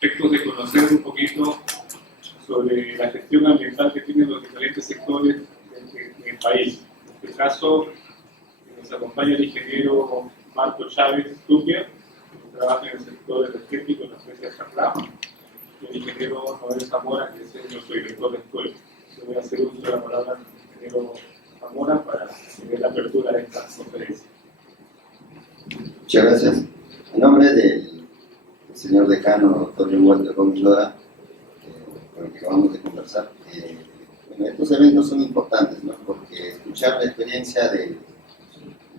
efectos de conocer un poquito sobre la gestión ambiental que tienen los diferentes sectores del país. En este caso, nos acompaña el ingeniero Marco Chávez Tupia, que trabaja en el sector energético en la empresa Chaclama, y el ingeniero Noel Zamora, que es nuestro director de escuela. Yo voy a hacer uso de la palabra del ingeniero Zamora para tener la apertura de esta conferencia. Muchas gracias. En nombre del señor decano, doctor Walter Gómez Lora, con el que acabamos de conversar, bueno, estos eventos son importantes, ¿no? Porque escuchar la experiencia de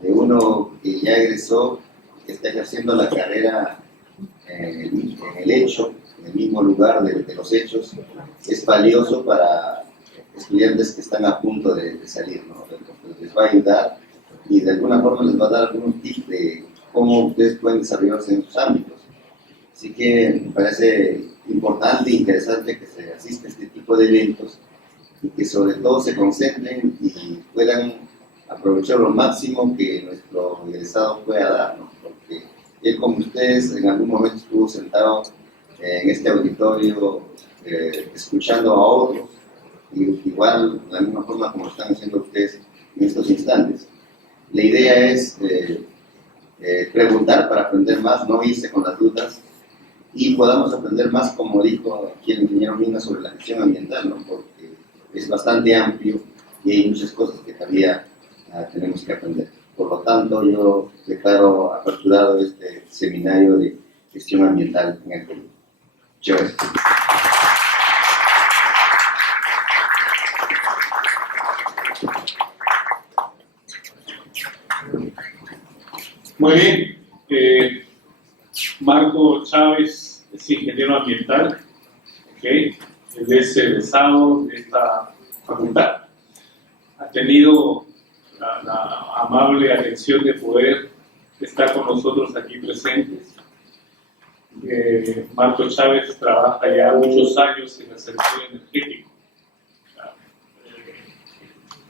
uno que ya egresó, que está ejerciendo la carrera en el hecho, en el mismo lugar de los hechos, es valioso para estudiantes que están a punto de salir, ¿no? Entonces, les va a ayudar y de alguna forma les va a dar algunos tips de cómo ustedes pueden desarrollarse en sus ámbitos. Así que me parece importante e interesante que se asista a este tipo de eventos y que sobre todo se concentren y puedan aprovechar lo máximo que nuestro egresado pueda dar, ¿no? Porque él, como ustedes, en algún momento estuvo sentado en este auditorio escuchando a otros, y igual de la misma forma como lo están haciendo ustedes en estos instantes. La idea es preguntar para aprender más, no irse con las dudas, y podamos aprender más, como dijo aquí el ingeniero Mina, sobre la gestión ambiental, ¿no? Porque es bastante amplio y hay muchas cosas que todavía tenemos que aprender. Por lo tanto, yo declaro aperturado este seminario de gestión ambiental en el Perú. Muchas gracias. Muy bien. Marco Chávez es ingeniero ambiental, él es egresado de esta facultad. Ha tenido la amable atención de poder estar con nosotros aquí presentes. Marco Chávez trabaja ya muchos años en el sector energético.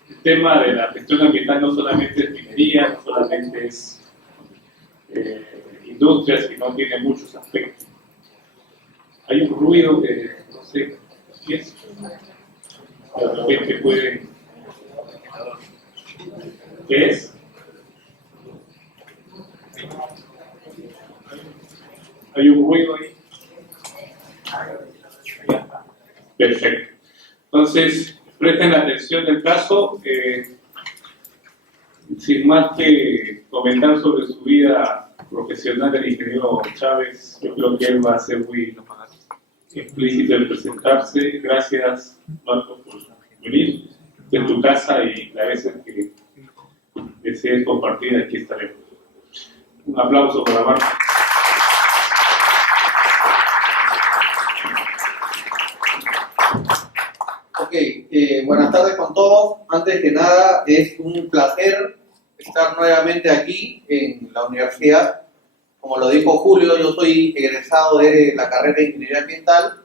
El tema de la gestión ambiental no solamente es minería, no solamente es industria, sino tiene muchos aspectos. Hay un ruido que no sé qué es. De repente puede. ¿Qué es? Hay un ruido ahí. Perfecto. Entonces, presten atención del caso. Sin más que comentar sobre su vida profesional del ingeniero Chávez, yo creo que él va a ser muy explícito en presentarse. Gracias, Marco, por venir de tu casa y la veces que desees compartir, aquí estaremos. Un aplauso para Marco. Ok, buenas tardes con todos. Antes que nada, es un placer estar nuevamente aquí en la universidad. Como lo dijo Julio, yo soy egresado de la carrera de Ingeniería Ambiental.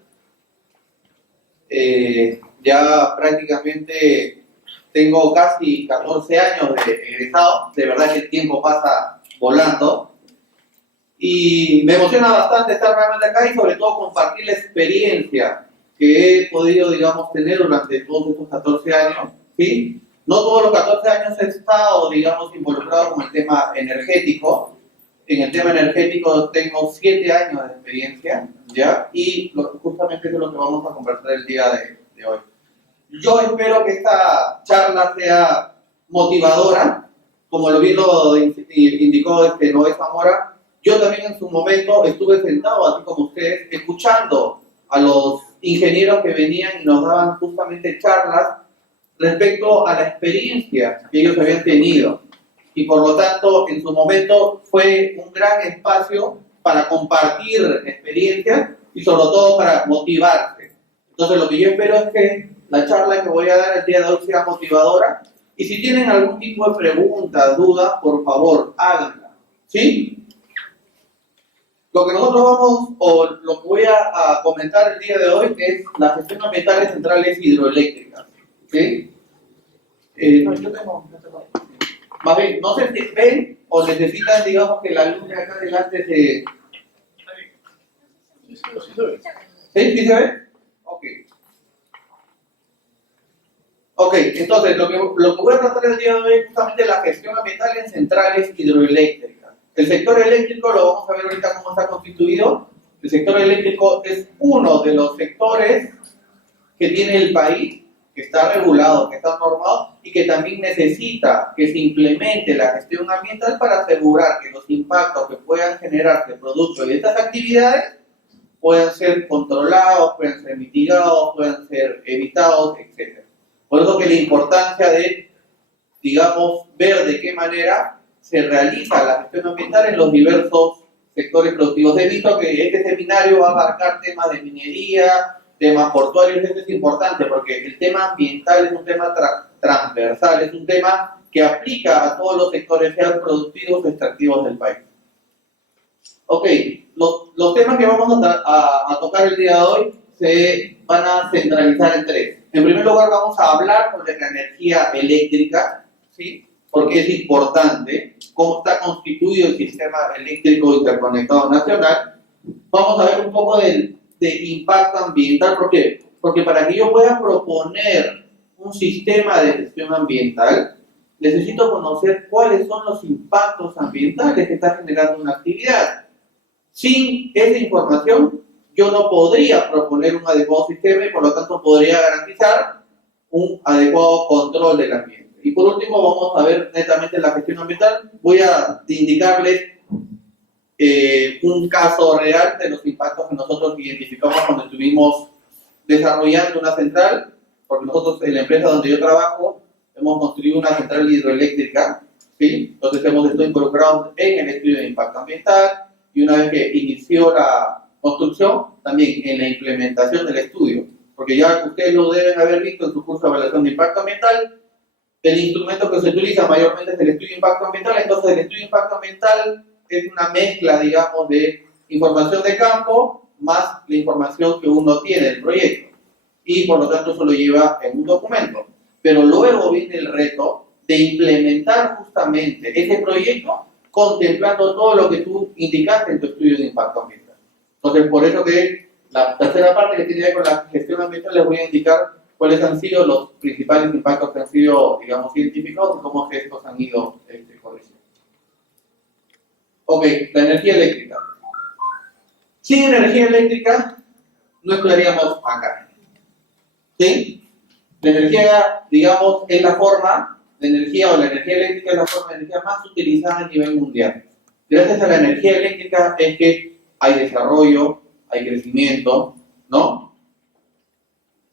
Ya prácticamente tengo casi 14 años de egresado. De verdad que el tiempo pasa volando. Y me emociona bastante estar nuevamente acá y sobre todo compartir la experiencia que he podido, digamos, tener durante todos estos 14 años, ¿sí? No todos los 14 años he estado, digamos, involucrado con el tema energético. En el tema energético tengo 7 años de experiencia, ¿ya? Y justamente eso es lo que vamos a conversar el día de hoy. Yo espero que esta charla sea motivadora, como lo bien lo indicó Noé Zamora. Yo también en su momento estuve sentado, así como ustedes, escuchando a los ingenieros que venían y nos daban justamente charlas respecto a la experiencia que ellos habían tenido. Y por lo tanto, en su momento fue un gran espacio para compartir experiencias y sobre todo para motivarse. Entonces lo que yo espero es que la charla que voy a dar el día de hoy sea motivadora. Y si tienen algún tipo de preguntas, dudas, por favor, háganla. ¿Sí? Lo que nosotros vamos, o lo que voy a comentar el día de hoy es la gestión ambiental de centrales hidroeléctricas. ¿Sí? No, yo tengo. Más bien, no sé si ven o necesitan, digamos, que la luz de acá adelante se... Sí se ve. ¿Sí? ¿Sí se ve? Ok. Ok, entonces lo que voy a tratar el día de hoy es justamente la gestión ambiental en centrales hidroeléctricas. El sector eléctrico lo vamos a ver ahorita cómo está constituido. El sector eléctrico es uno de los sectores que tiene el país, que está regulado, que está normado y que también necesita que se implemente la gestión ambiental para asegurar que los impactos que puedan generarse producto de estas actividades puedan ser controlados, puedan ser mitigados, puedan ser evitados, etc. Por eso que la importancia de, digamos, ver de qué manera se realiza la gestión ambiental en los diversos sectores productivos. He visto que este seminario va a abarcar temas de minería, temas portuarios. Esto es importante porque el tema ambiental es un tema transversal, es un tema que aplica a todos los sectores, sean productivos o extractivos del país. Ok, los temas que vamos a tocar el día de hoy se van a centralizar en tres. En primer lugar vamos a hablar sobre la energía eléctrica, ¿sí? Porque es importante cómo está constituido el sistema eléctrico interconectado nacional. Vamos a ver un poco de impacto ambiental. ¿Por qué? Porque para que yo pueda proponer un sistema de gestión ambiental, necesito conocer cuáles son los impactos ambientales que está generando una actividad. Sin esa información, yo no podría proponer un adecuado sistema y por lo tanto podría garantizar un adecuado control del ambiente. Y por último vamos a ver netamente la gestión ambiental. Voy a indicarles un caso real de los impactos que nosotros identificamos cuando estuvimos desarrollando una central, porque nosotros en la empresa donde yo trabajo hemos construido una central hidroeléctrica, ¿sí? Entonces hemos estado involucrados en el estudio de impacto ambiental y una vez que inició la construcción, también en la implementación del estudio, porque ya ustedes lo deben haber visto en su curso de evaluación de impacto ambiental. El instrumento que se utiliza mayormente es el estudio de impacto ambiental. Entonces el estudio de impacto ambiental es una mezcla, digamos, de información de campo más la información que uno tiene del proyecto y por lo tanto eso lo lleva en un documento, pero luego viene el reto de implementar justamente ese proyecto contemplando todo lo que tú indicaste en tu estudio de impacto ambiental. Entonces por eso que la tercera parte que tiene que ver con la gestión ambiental les voy a indicar cuáles han sido los principales impactos que han sido, digamos, identificados y cómo estos han ido corrigiendo. Ok, la energía eléctrica. Sin energía eléctrica no estaríamos acá. ¿Sí? La energía, digamos, es la forma de energía, o la energía eléctrica es la forma de energía más utilizada a nivel mundial. Gracias a la energía eléctrica es que hay desarrollo, hay crecimiento, ¿no?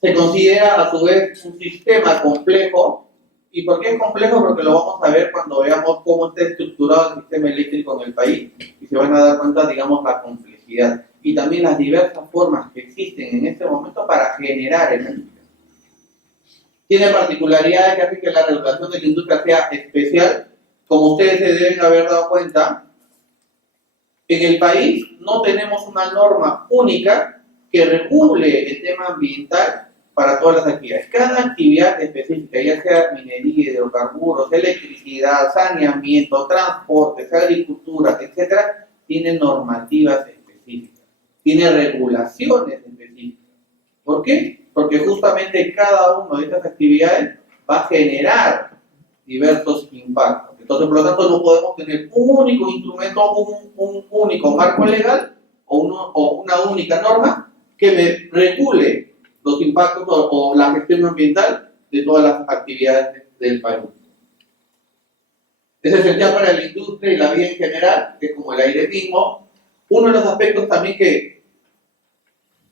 Se considera a su vez un sistema complejo. ¿Y por qué es complejo? Porque lo vamos a ver cuando veamos cómo está estructurado el sistema eléctrico en el país y se van a dar cuenta, digamos, la complejidad y también las diversas formas que existen en este momento para generar energía. Tiene particularidades que hacen que la regulación de la industria sea especial. Como ustedes se deben haber dado cuenta, en el país no tenemos una norma única que regule el tema ambiental para todas las actividades. Cada actividad específica, ya sea minería, hidrocarburos, electricidad, saneamiento, transportes, agricultura, etc., tiene normativas específicas, tiene regulaciones específicas. ¿Por qué? Porque justamente cada una de estas actividades va a generar diversos impactos. Entonces, por lo tanto, no podemos tener un único instrumento, un único marco legal o una única norma que me regule los impactos o la gestión ambiental de todas las actividades del país. Es esencial para la industria y la vida en general, que es como el aire mismo. Uno de los aspectos también que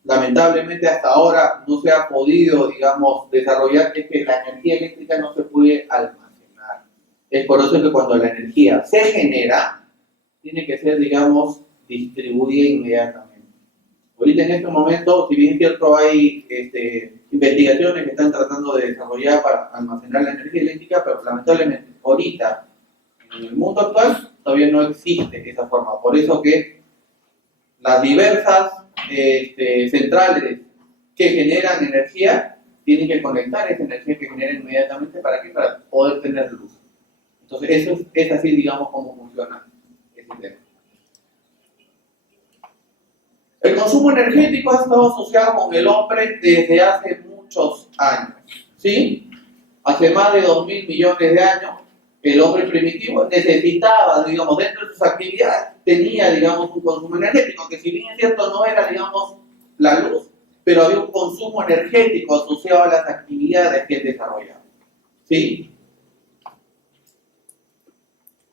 lamentablemente hasta ahora no se ha podido, digamos, desarrollar es que la energía eléctrica no se puede almacenar. Es por eso que cuando la energía se genera, tiene que ser, digamos, distribuida inmediatamente. Ahorita en este momento, si bien es cierto, hay investigaciones que están tratando de desarrollar para almacenar la energía eléctrica, pero lamentablemente ahorita, en el mundo actual, todavía no existe esa forma. Por eso que las diversas centrales que generan energía tienen que conectar esa energía que generan inmediatamente para poder tener luz. Entonces, eso es así, digamos, cómo funciona ese tema. El consumo energético ha estado asociado con el hombre desde hace muchos años, ¿sí? Hace más de 2.000 millones de años, el hombre primitivo necesitaba, digamos, dentro de sus actividades, tenía, digamos, un consumo energético, que si bien es cierto no era, digamos, la luz, pero había un consumo energético asociado a las actividades que él desarrollaba, ¿sí?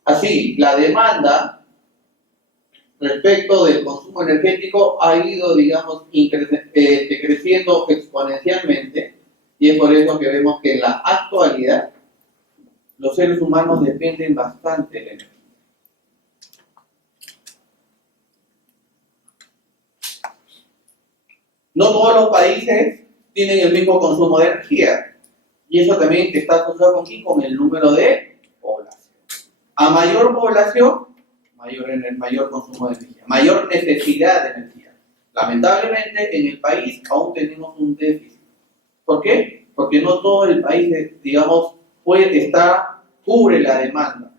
Así, la demanda respecto del consumo energético ha ido, digamos, creciendo exponencialmente, y es por eso que vemos que en la actualidad los seres humanos dependen bastante de la energía. No todos los países tienen el mismo consumo de energía, y eso también está asociado con el número de población. A mayor población, mayor consumo de energía, mayor necesidad de energía. Lamentablemente en el país aún tenemos un déficit. ¿Por qué? Porque no todo el país, digamos, cubre la demanda.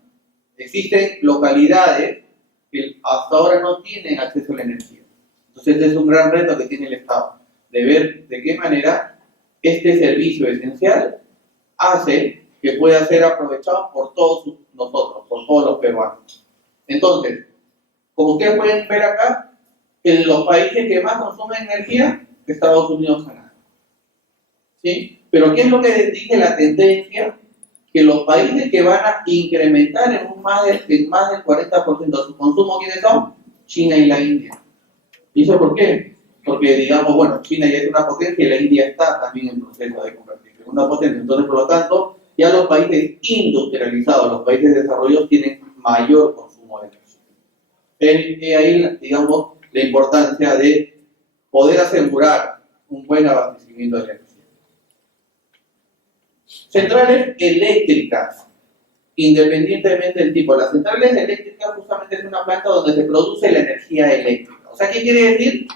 Existen localidades que hasta ahora no tienen acceso a la energía. Entonces este es un gran reto que tiene el Estado, de ver de qué manera este servicio esencial hace que pueda ser aprovechado por todos nosotros, por todos los peruanos. Entonces, como ustedes pueden ver acá, en los países que más consumen energía, Estados Unidos, Canadá. ¿Sí? Pero ¿qué es lo que dice la tendencia? Que los países que van a incrementar en más del 40% su consumo, ¿quiénes son? China y la India. ¿Y eso por qué? Porque, digamos, bueno, China ya es una potencia y la India está también en proceso de convertirse en una potencia. Entonces, por lo tanto, ya los países industrializados, los países desarrollados, tienen mayor consumo de energía. Ahí, digamos, la importancia de poder asegurar un buen abastecimiento de energía. Centrales eléctricas, independientemente del tipo. Las centrales eléctricas justamente es una planta donde se produce la energía eléctrica. O sea, ¿qué quiere decir?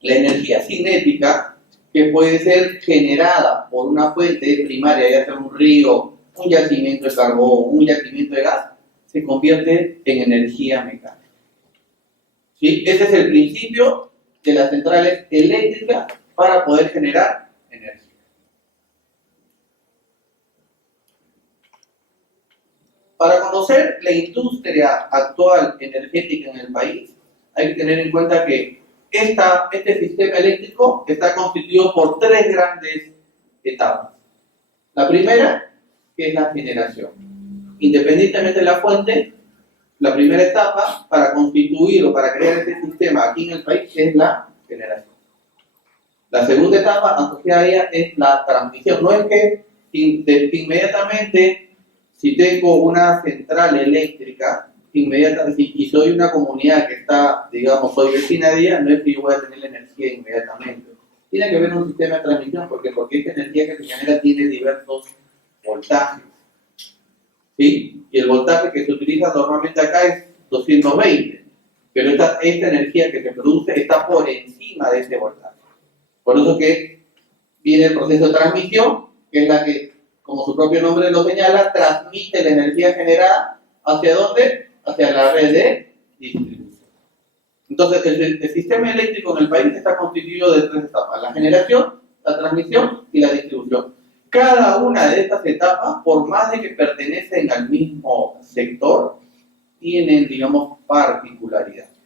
La energía cinética, que puede ser generada por una fuente primaria, ya sea un río, un yacimiento de carbón, un yacimiento de gas, se convierte en energía mecánica. ¿Sí? Ese es el principio de las centrales eléctricas para poder generar energía. Para conocer la industria actual energética en el país, hay que tener en cuenta que este sistema eléctrico está constituido por tres grandes etapas. La primera, que es la generación. Independientemente de la fuente, la primera etapa para constituir o para crear este sistema aquí en el país es la generación. La segunda etapa asociada a ella es la transmisión. No es que inmediatamente, si tengo una central eléctrica, y soy una comunidad que está, digamos, soy vecina de ella, no es que yo voy a tener la energía inmediatamente. Tiene que haber un sistema de transmisión, porque esta energía que se genera tiene diversos voltajes. ¿Sí? Y el voltaje que se utiliza normalmente acá es 220, pero esta energía que se produce está por encima de ese voltaje. Por eso que viene el proceso de transmisión, que es la que, como su propio nombre lo señala, transmite la energía generada ¿hacia dónde? Hacia la red de distribución. Entonces, el sistema eléctrico en el país está constituido de tres etapas: la generación, la transmisión y la distribución. Cada una de estas etapas, por más de que pertenecen al mismo sector, tienen, digamos, particularidades.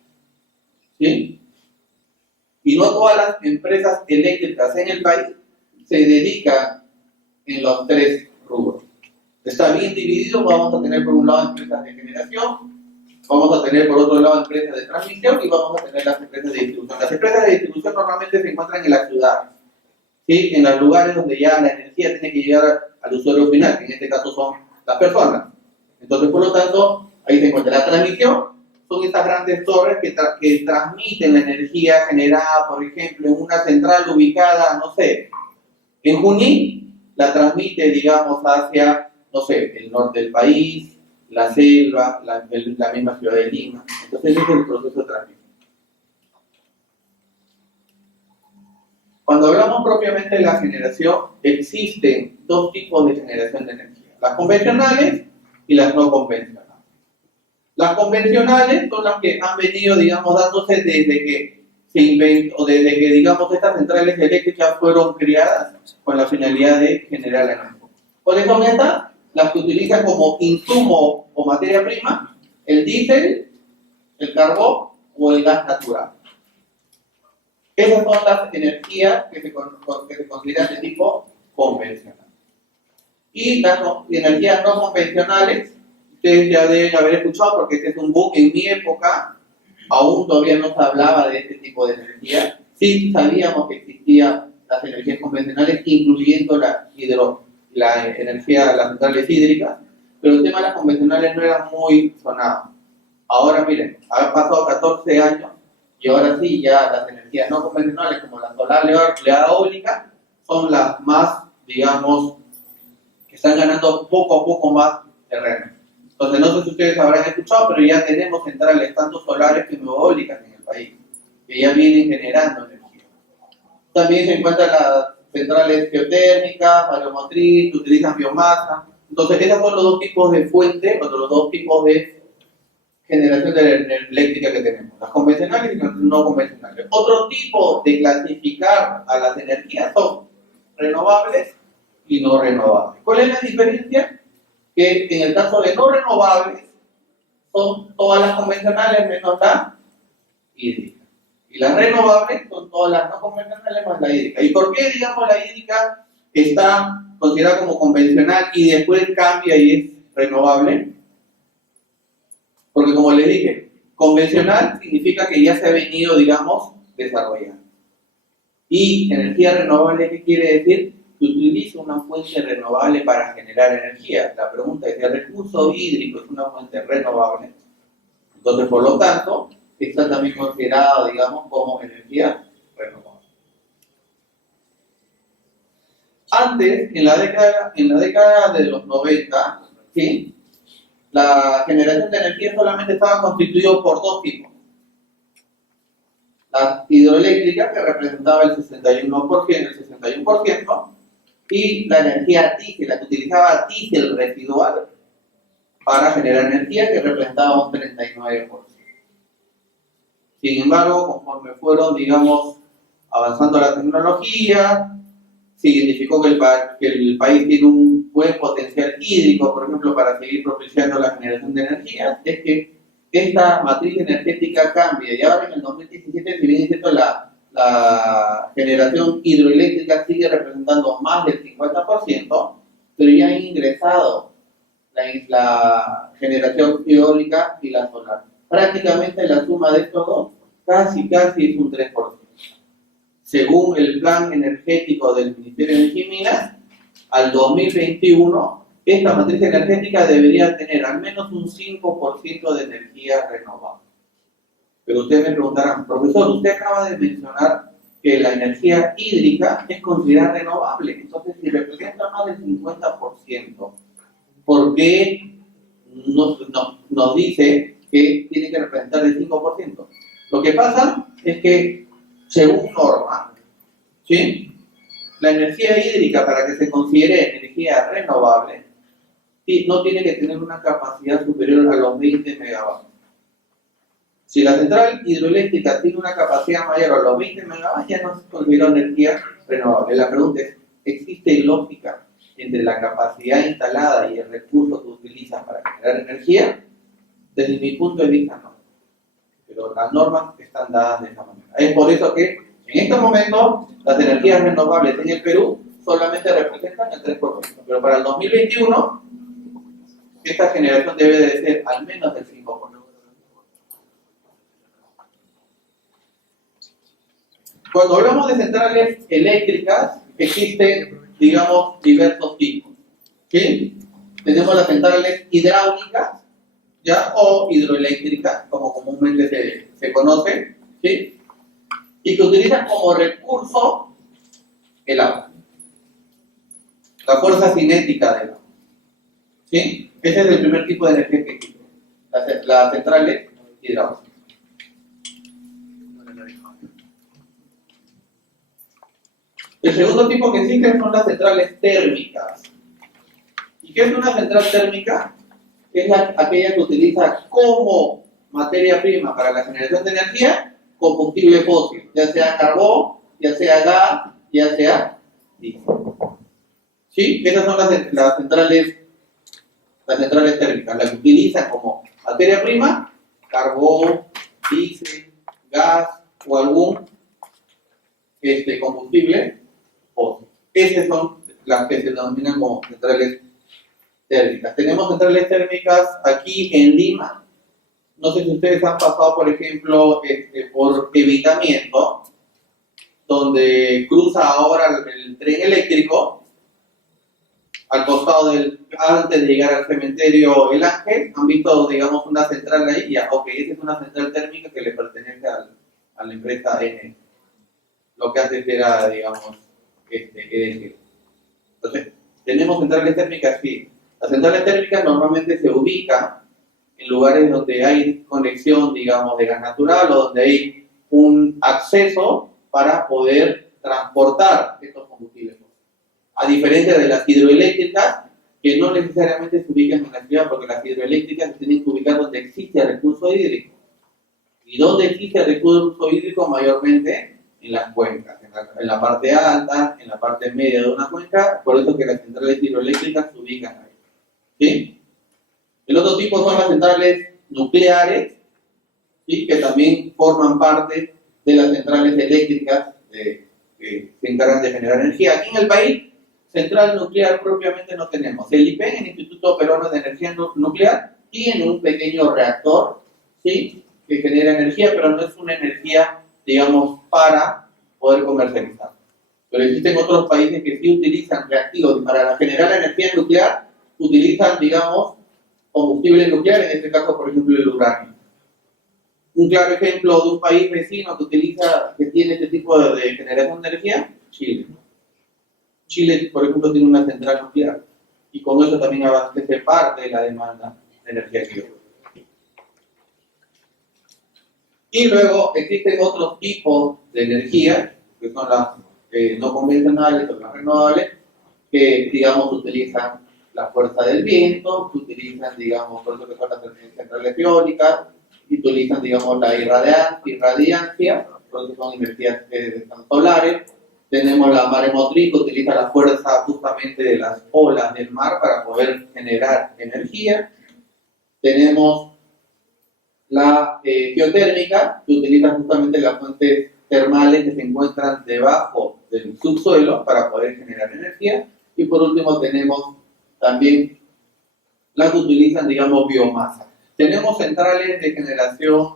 ¿Sí? Y no todas las empresas eléctricas en el país se dedican en los tres rubros. Está bien dividido, vamos a tener por un lado empresas de generación, vamos a tener por otro lado empresas de transmisión y vamos a tener las empresas de distribución. Las empresas de distribución normalmente se encuentran en las ciudades, ¿sí? En los lugares donde ya la energía tiene que llegar al usuario final, que en este caso son las personas. Entonces, por lo tanto, ahí se encuentra la transmisión. Son estas grandes torres que transmiten la energía generada, por ejemplo, en una central ubicada, no sé, en Junín, la transmite, digamos, hacia, no sé, el norte del país, la selva, la misma ciudad de Lima. Entonces, ese es el proceso de transmisión. Cuando hablamos propiamente de la generación, existen dos tipos de generación de energía: las convencionales y las no convencionales. Las convencionales son las que han venido, digamos, dándose desde que se inventó, desde que, digamos, estas centrales eléctricas fueron creadas con la finalidad de generar la energía. ¿Cuáles son estas? Las que utilizan como insumo o materia prima el diésel, el carbón o el gas natural. Esas son las energías que se consideran de tipo convencional. Y las energías no convencionales, ustedes ya deben haber escuchado, porque este es un boom. En mi época aún todavía no se hablaba de este tipo de energía. Sí sabíamos que existían las energías convencionales, incluyendo la energía de las centrales hídricas, pero el tema de las convencionales no era muy sonado. Ahora miren, han pasado 14 años y ahora sí ya las energías no convencionales como la solar, la eólica, son las más, digamos, que están ganando poco a poco más terreno. Entonces, no sé si ustedes habrán escuchado, pero ya tenemos centrales tanto solares como eólicas en el país, que ya vienen generando energía. También se encuentran las centrales geotérmicas, mareomotriz, que utilizan biomasa. Entonces, esos son los dos tipos de fuentes, o los dos tipos de generación de energía eléctrica que tenemos, las convencionales y las no convencionales. Otro tipo de clasificar a las energías son renovables y no renovables. ¿Cuál es la diferencia? Que en el caso de no renovables son todas las convencionales menos la hídrica. Y las renovables son todas las no convencionales más la hídrica. ¿Y por qué, digamos, la hídrica está considerada como convencional y después cambia y es renovable? Porque, como les dije, convencional significa que ya se ha venido, digamos, desarrollando. Y energía renovable, ¿qué quiere decir? Que utiliza una fuente renovable para generar energía. La pregunta es si el recurso hídrico es una fuente renovable. Entonces, por lo tanto, está también considerado, digamos, como energía renovable. Antes, en la década de los 90, ¿sí?, la generación de energía solamente estaba constituida por dos tipos. La hidroeléctrica, que representaba el 61%, y la energía diésel, la que utilizaba diésel residual para generar energía, que representaba un 39%. Sin embargo, conforme fueron, digamos, avanzando la tecnología, se identificó que el país tiene un buen potencial hídrico, por ejemplo, para seguir propiciando la generación de energía, es que esta matriz energética cambia. Y ahora en el 2017, si bien es cierto, la generación hidroeléctrica sigue representando más del 50%, pero ya han ingresado la generación eólica y la solar. Prácticamente la suma de estos dos casi es un 3%. Según el plan energético del Ministerio de Energía y Minas, al 2021, esta matriz energética debería tener al menos un 5% de energía renovable. Pero ustedes me preguntarán, profesor, usted acaba de mencionar que la energía hídrica es considerada renovable. Entonces, si representa más del 50%, ¿por qué nos dice que tiene que representar el 5%? Lo que pasa es que, según norma, ¿sí?, la energía hídrica, para que se considere energía renovable, no tiene que tener una capacidad superior a los 20 megavatios. Si la central hidroeléctrica tiene una capacidad mayor a los 20 megavatios, ya no se considera energía renovable. La pregunta es, ¿existe lógica entre la capacidad instalada y el recurso que utilizan para generar energía? Desde mi punto de vista, no. Pero las normas están dadas de esa manera. Es por eso que en este momento las energías renovables en el Perú solamente representan el 3%. Pero para el 2021, esta generación debe de ser al menos del 5%. Cuando hablamos de centrales eléctricas, existen, digamos, diversos tipos. ¿Sí? Tenemos las centrales hidráulicas, ¿ya?, o hidroeléctricas, como comúnmente se conoce, ¿sí?, y que utilizan como recurso el agua, la fuerza cinética del agua. ¿Sí? Ese es el primer tipo de energía que existe, las centrales hidráulicas. El segundo tipo que existe son las centrales térmicas. ¿Y qué es una central térmica? Es aquella que utiliza como materia prima para la generación de energía combustible fósil, ya sea carbón, ya sea gas, ya sea diésel. ¿Sí? Esas son las centrales térmicas, las que utilizan como materia prima carbón, diésel, gas o algún combustible fósil. Esas son las que se denominan como centrales térmicas. Tenemos centrales térmicas aquí en Lima. No sé si ustedes han pasado, por ejemplo, por Evitamiento, donde cruza ahora el tren eléctrico al costado antes de llegar al cementerio El Ángel. Han visto, digamos, una central ahí. Ya, ok, esa es una central térmica que le pertenece a la empresa N, lo que antes era, digamos, EDG. Entonces, tenemos centrales térmicas, sí. Las centrales térmicas normalmente se ubican en lugares donde hay conexión, digamos, de gas natural o donde hay un acceso para poder transportar estos combustibles. A diferencia de las hidroeléctricas, que no necesariamente se ubican en la ciudad, porque las hidroeléctricas se tienen que ubicar donde existe el recurso hídrico. ¿Y dónde existe el recurso hídrico? Mayormente en las cuencas, en la parte alta, en la parte media de una cuenca, por eso que las centrales hidroeléctricas se ubican ahí. ¿Sí? El otro tipo son las centrales nucleares, ¿sí? Que también forman parte de las centrales eléctricas que se encargan de generar energía. Aquí en el país, central nuclear propiamente no tenemos. El IPEN, el Instituto Peruano de Energía Nuclear, tiene un pequeño reactor, ¿sí? Que genera energía, pero no es una energía, digamos, para poder comercializar. Pero existen otros países que sí utilizan reactivos y para generar energía nuclear utilizan, digamos, combustible nuclear, en este caso, por ejemplo, el uranio. Un claro ejemplo de un país vecino que tiene este tipo de generación de energía, Chile. Chile, por ejemplo, tiene una central nuclear y con eso también abastece parte de la demanda de energía que hay. Y luego existen otros tipos de energía, que son las no convencionales o las renovables, que, digamos, utilizan la fuerza del viento, que utilizan, digamos, por eso que son las centrales eólicas, y utilizan, digamos, la irradiancia, por eso son energías solares. Tenemos la maremotriz, que utiliza la fuerza justamente de las olas del mar para poder generar energía. Tenemos la geotérmica, que utiliza justamente las fuentes termales que se encuentran debajo del subsuelo para poder generar energía. Y por último tenemos también las que utilizan, digamos, biomasa. ¿Tenemos centrales de generación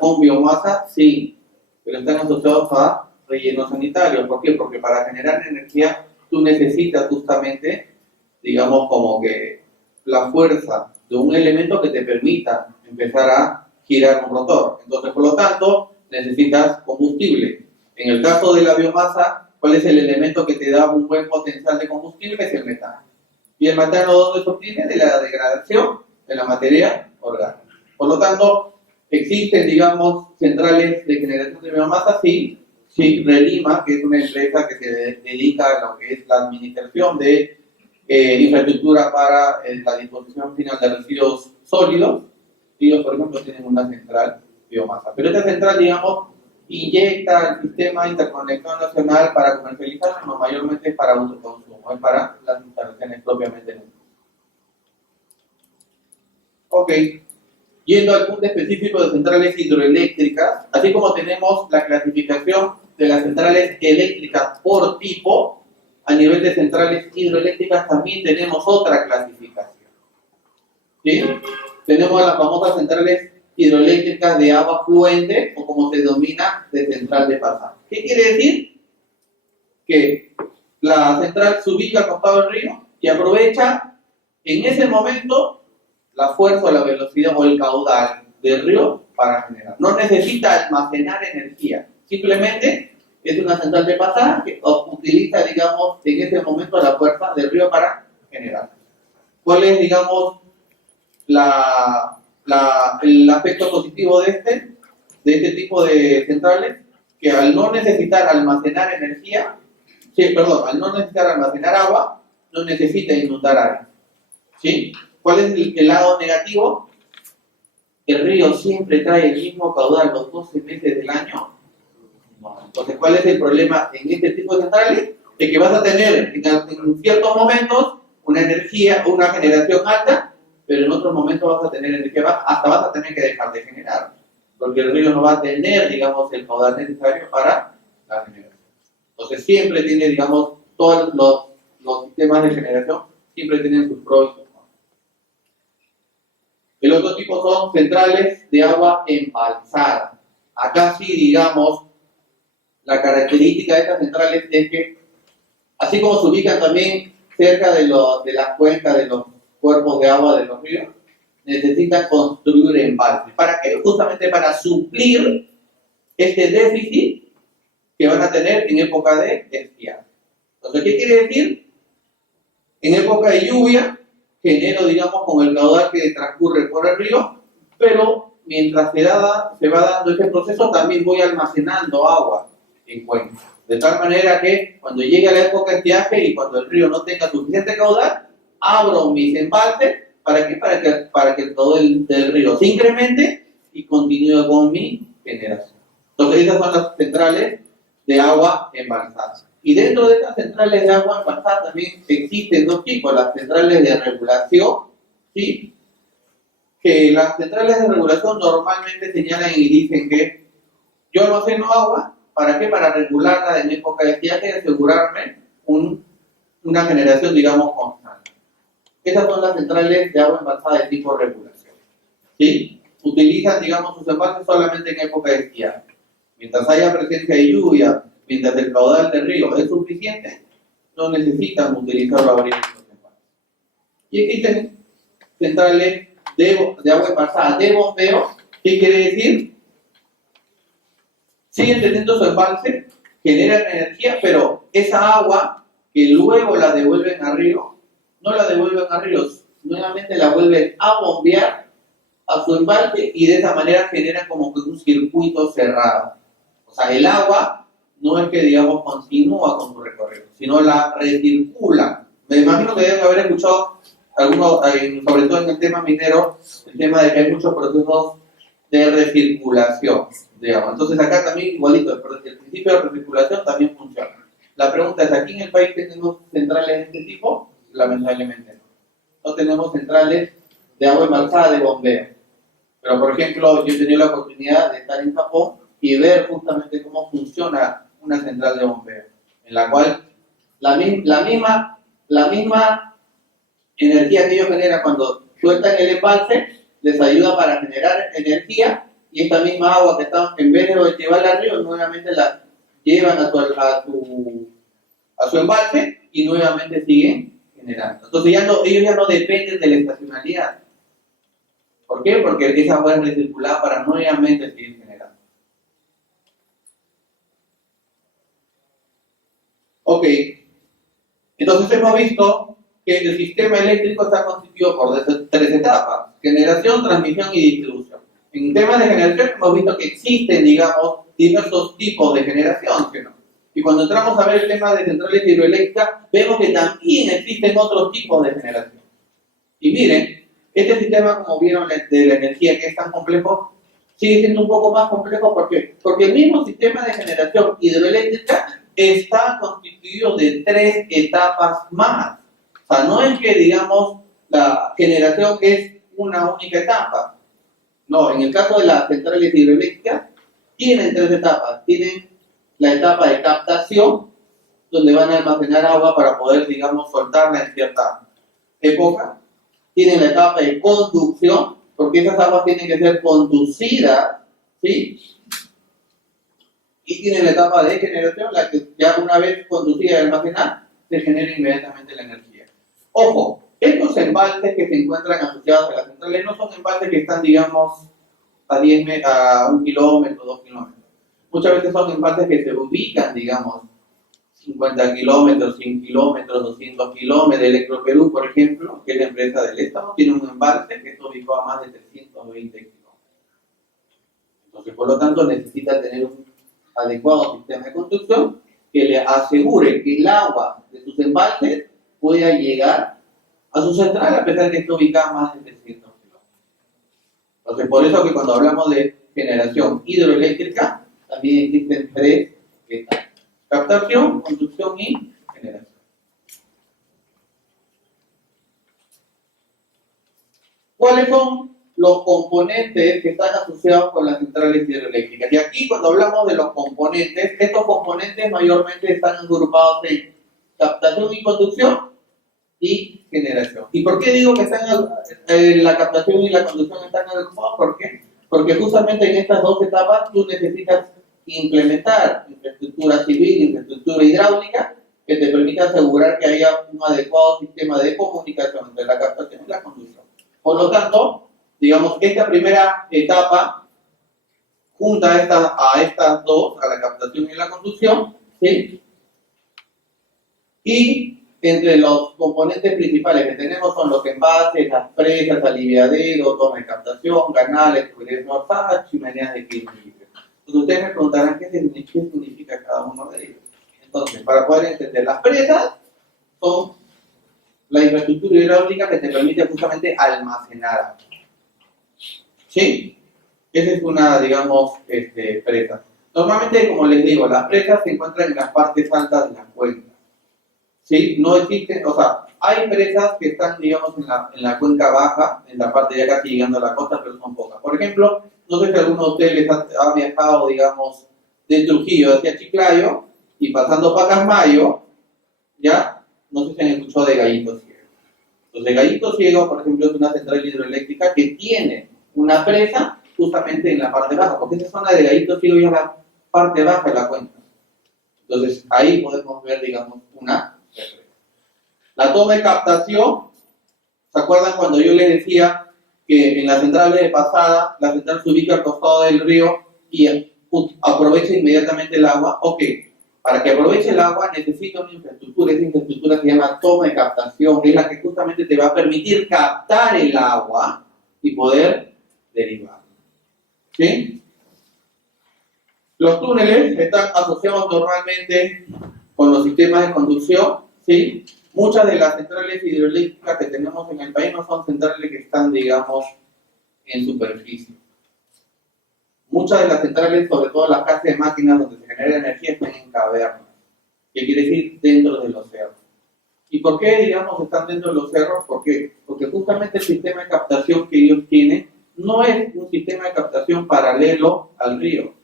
con biomasa? Sí, pero están asociados a rellenos sanitarios. ¿Por qué? Porque para generar energía tú necesitas justamente, digamos, como que la fuerza de un elemento que te permita empezar a girar un rotor. Entonces, por lo tanto, necesitas combustible. En el caso de la biomasa, ¿cuál es el elemento que te da un buen potencial de combustible? Es el metano. ¿Y el metano dónde se obtiene? De la degradación de la materia orgánica. Por lo tanto, existen, digamos, centrales de generación de biomasa, sí. Sí, Relima, que es una empresa que se dedica a lo que es la administración de infraestructura para la disposición final de residuos sólidos. Ellos, por ejemplo, tienen una central biomasa. Pero esta central, digamos, inyecta al sistema de interconexión nacional para comercializar, no mayormente para autoconsumo, es para las instalaciones propiamente. Ok. Yendo al punto específico de centrales hidroeléctricas, así como tenemos la clasificación de las centrales eléctricas por tipo, a nivel de centrales hidroeléctricas también tenemos otra clasificación. ¿Sí? Tenemos las famosas centrales hidroeléctricas de agua fluente, o como se denomina, de central de pasaje. ¿Qué quiere decir? Que la central se ubica al costado del río y aprovecha en ese momento la fuerza o la velocidad o el caudal del río para generar. No necesita almacenar energía, simplemente es una central de pasaje que utiliza, digamos, en ese momento la fuerza del río para generar. ¿Cuál es, digamos, el aspecto positivo de este tipo de centrales? Que al no necesitar almacenar energía, al no necesitar almacenar agua, no necesita inundar áreas. ¿Sí? ¿Cuál es el lado negativo? el río siempre trae el mismo caudal los 12 meses del año? No. Entonces, ¿cuál es el problema en este tipo de centrales? Es que vas a tener en ciertos momentos una energía, una generación alta, pero en otros momentos vas a tener energía baja, hasta vas a tener que dejar de generar, porque el río no va a tener, digamos, el caudal necesario para la generación. Entonces, siempre tiene, digamos, todos los sistemas de generación siempre tienen sus pros y sus contras. El otro tipo son centrales de agua embalsada. Acá sí, digamos, la característica de estas centrales es que, así como se ubican también cerca de las cuencas, de los cuerpos de agua de los ríos, necesitan construir embalses. ¿Para qué? Justamente para suplir este déficit que van a tener en época de estiaje. Entonces, ¿qué quiere decir? En época de lluvia, genero, digamos, con el caudal que transcurre por el río, pero mientras se va dando ese proceso, también voy almacenando agua en cuencas. De tal manera que cuando llegue la época de estiaje y cuando el río no tenga suficiente caudal, abro mis embalses. ¿Para qué? Para que el caudal del río se incremente y continúe con mi generación. Entonces, esas son las centrales de agua embalsada. Y dentro de estas centrales de agua embalsada también existen dos tipos: las centrales de regulación, ¿sí? Que las centrales de regulación normalmente señalan y dicen que yo almaceno agua, ¿para qué? Para regularla en época de estiaje y asegurarme una generación, digamos, constante. Esas son las centrales de agua embalsada de tipo regulación, ¿sí? Utilizan, digamos, sus embalses solamente en época de estiaje. Mientras haya presencia de lluvia, mientras el caudal del río es suficiente, no necesitan utilizarlo a abrir estos embalses. Y existen centrales de agua embalsada de bombeo. ¿Qué quiere decir? Siguen teniendo su embalse, generan energía, pero esa agua que luego la devuelven al río, no la devuelven al río, nuevamente la vuelven a bombear a su embalse y de esa manera generan como que un circuito cerrado. O sea, el agua no es que, digamos, continúa con su recorrido, sino la recircula. Me imagino que deben haber escuchado algunos, sobre todo en el tema minero, el tema de que hay muchos procesos de recirculación de agua. Entonces acá también igualito, el principio de recirculación también funciona. La pregunta es, ¿aquí en el país tenemos centrales de este tipo? Lamentablemente no. No tenemos centrales de agua embalsada de bombeo. Pero, por ejemplo, yo he tenido la oportunidad de estar en Japón y ver justamente cómo funciona una central de bombeo, en la cual la misma energía que ellos generan cuando sueltan el embalse les ayuda para generar energía, y esta misma agua que están, en vez de llevarla al río, nuevamente la llevan a su embalse y nuevamente siguen generando. Entonces ellos ya no dependen de la estacionalidad. ¿Por qué? Porque esa agua es recirculada para nuevamente seguir generando. Ok, entonces hemos visto que el sistema eléctrico está constituido por tres etapas: generación, transmisión y distribución. En temas de generación hemos visto que existen, digamos, diversos tipos de generación, ¿sí o no? Y cuando entramos a ver el tema de centrales hidroeléctricas, vemos que también existen otros tipos de generación. Y miren, este sistema, como vieron, de la energía, que es tan complejo, sigue siendo un poco más complejo. ¿Por qué? Porque el mismo sistema de generación hidroeléctrica está constituido de tres etapas más. O sea, no es que, digamos, la generación es una única etapa. No, en el caso de las centrales hidroeléctricas, tienen tres etapas. Tienen la etapa de captación, donde van a almacenar agua para poder, digamos, soltarla en cierta época. Tienen la etapa de conducción, porque esas aguas tienen que ser conducidas, ¿sí? Y tienen la etapa de generación, la que ya una vez conducida y almacenada, se genera inmediatamente la energía. Ojo, estos embalses que se encuentran asociados a las centrales no son embalses que están, digamos, a 1 kilómetro, 2 kilómetros. Muchas veces son embalses que se ubican, digamos, 50 kilómetros, 100 kilómetros, 200 kilómetros. Electroperú, por ejemplo, que es la empresa del Estado, tiene un embalse que está ubicado a más de 320 kilómetros. Entonces, por lo tanto, necesita tener un adecuado sistema de construcción que le asegure que el agua de sus embalses pueda llegar a su central, a pesar de que está ubicada a más de 300 kilómetros. Entonces, por eso que cuando hablamos de generación hidroeléctrica, también existen tres etapas: captación, conducción y generación. ¿Cuáles son los componentes que están asociados con las centrales hidroeléctricas? Y aquí, cuando hablamos de los componentes, estos componentes mayormente están agrupados en captación y conducción y generación. ¿Y por qué digo que están la captación y la conducción están agrupados? ¿Por qué? Porque justamente en estas dos etapas tú necesitas implementar infraestructura civil, infraestructura hidráulica, que te permita asegurar que haya un adecuado sistema de comunicación entre la captación y la conducción. Por lo tanto, digamos, esta primera etapa junta a estas dos, a la captación y la conducción, ¿sí? Y entre los componentes principales que tenemos son los envases, las presas, aliviaderos, toma de captación, canales, tuberías forzadas, chimeneas de equilibrio. Entonces ustedes me preguntarán qué significa cada uno de ellos. Entonces, para poder entender, las presas son la infraestructura hidráulica que te permite justamente almacenar agua. ¿Sí? Esa es una, digamos, presa. Normalmente, como les digo, las presas se encuentran en las partes altas de la cuenca. ¿Sí? No existen, o sea, hay presas que están, digamos, en la cuenca baja, en la parte ya casi llegando a la costa, pero son pocas. Por ejemplo, no sé si alguno de ustedes ha viajado, digamos, de Trujillo hacia Chiclayo y pasando Pacasmayo, ¿ya? No sé si han escuchado de Gallito Ciego. Entonces, Gallito Ciego, por ejemplo, es una central hidroeléctrica que tiene una presa justamente en la parte baja, porque esa zona de Gallito Ciego ya es la parte baja de la cuenca. Entonces, ahí podemos ver, digamos, una presa. La toma de captación, ¿se acuerdan cuando yo les decía que en la central de pasada, la central se ubica al costado del río y aprovecha inmediatamente el agua? Ok. Para que aproveche el agua necesita una infraestructura, esa infraestructura se llama toma de captación, es la que justamente te va a permitir captar el agua y poder derivar. ¿Sí? Los túneles están asociados normalmente con los sistemas de conducción, ¿sí? Muchas de las centrales hidroeléctricas que tenemos en el país no son centrales que están, digamos, en superficie. Muchas de las centrales, sobre todo las casas de máquinas donde se genera energía, están en cavernas, que quiere decir dentro de los cerros. ¿Y por qué, digamos, están dentro de los cerros? ¿Por qué? Porque justamente el sistema de captación que ellos tienen no es un sistema de captación paralelo al río,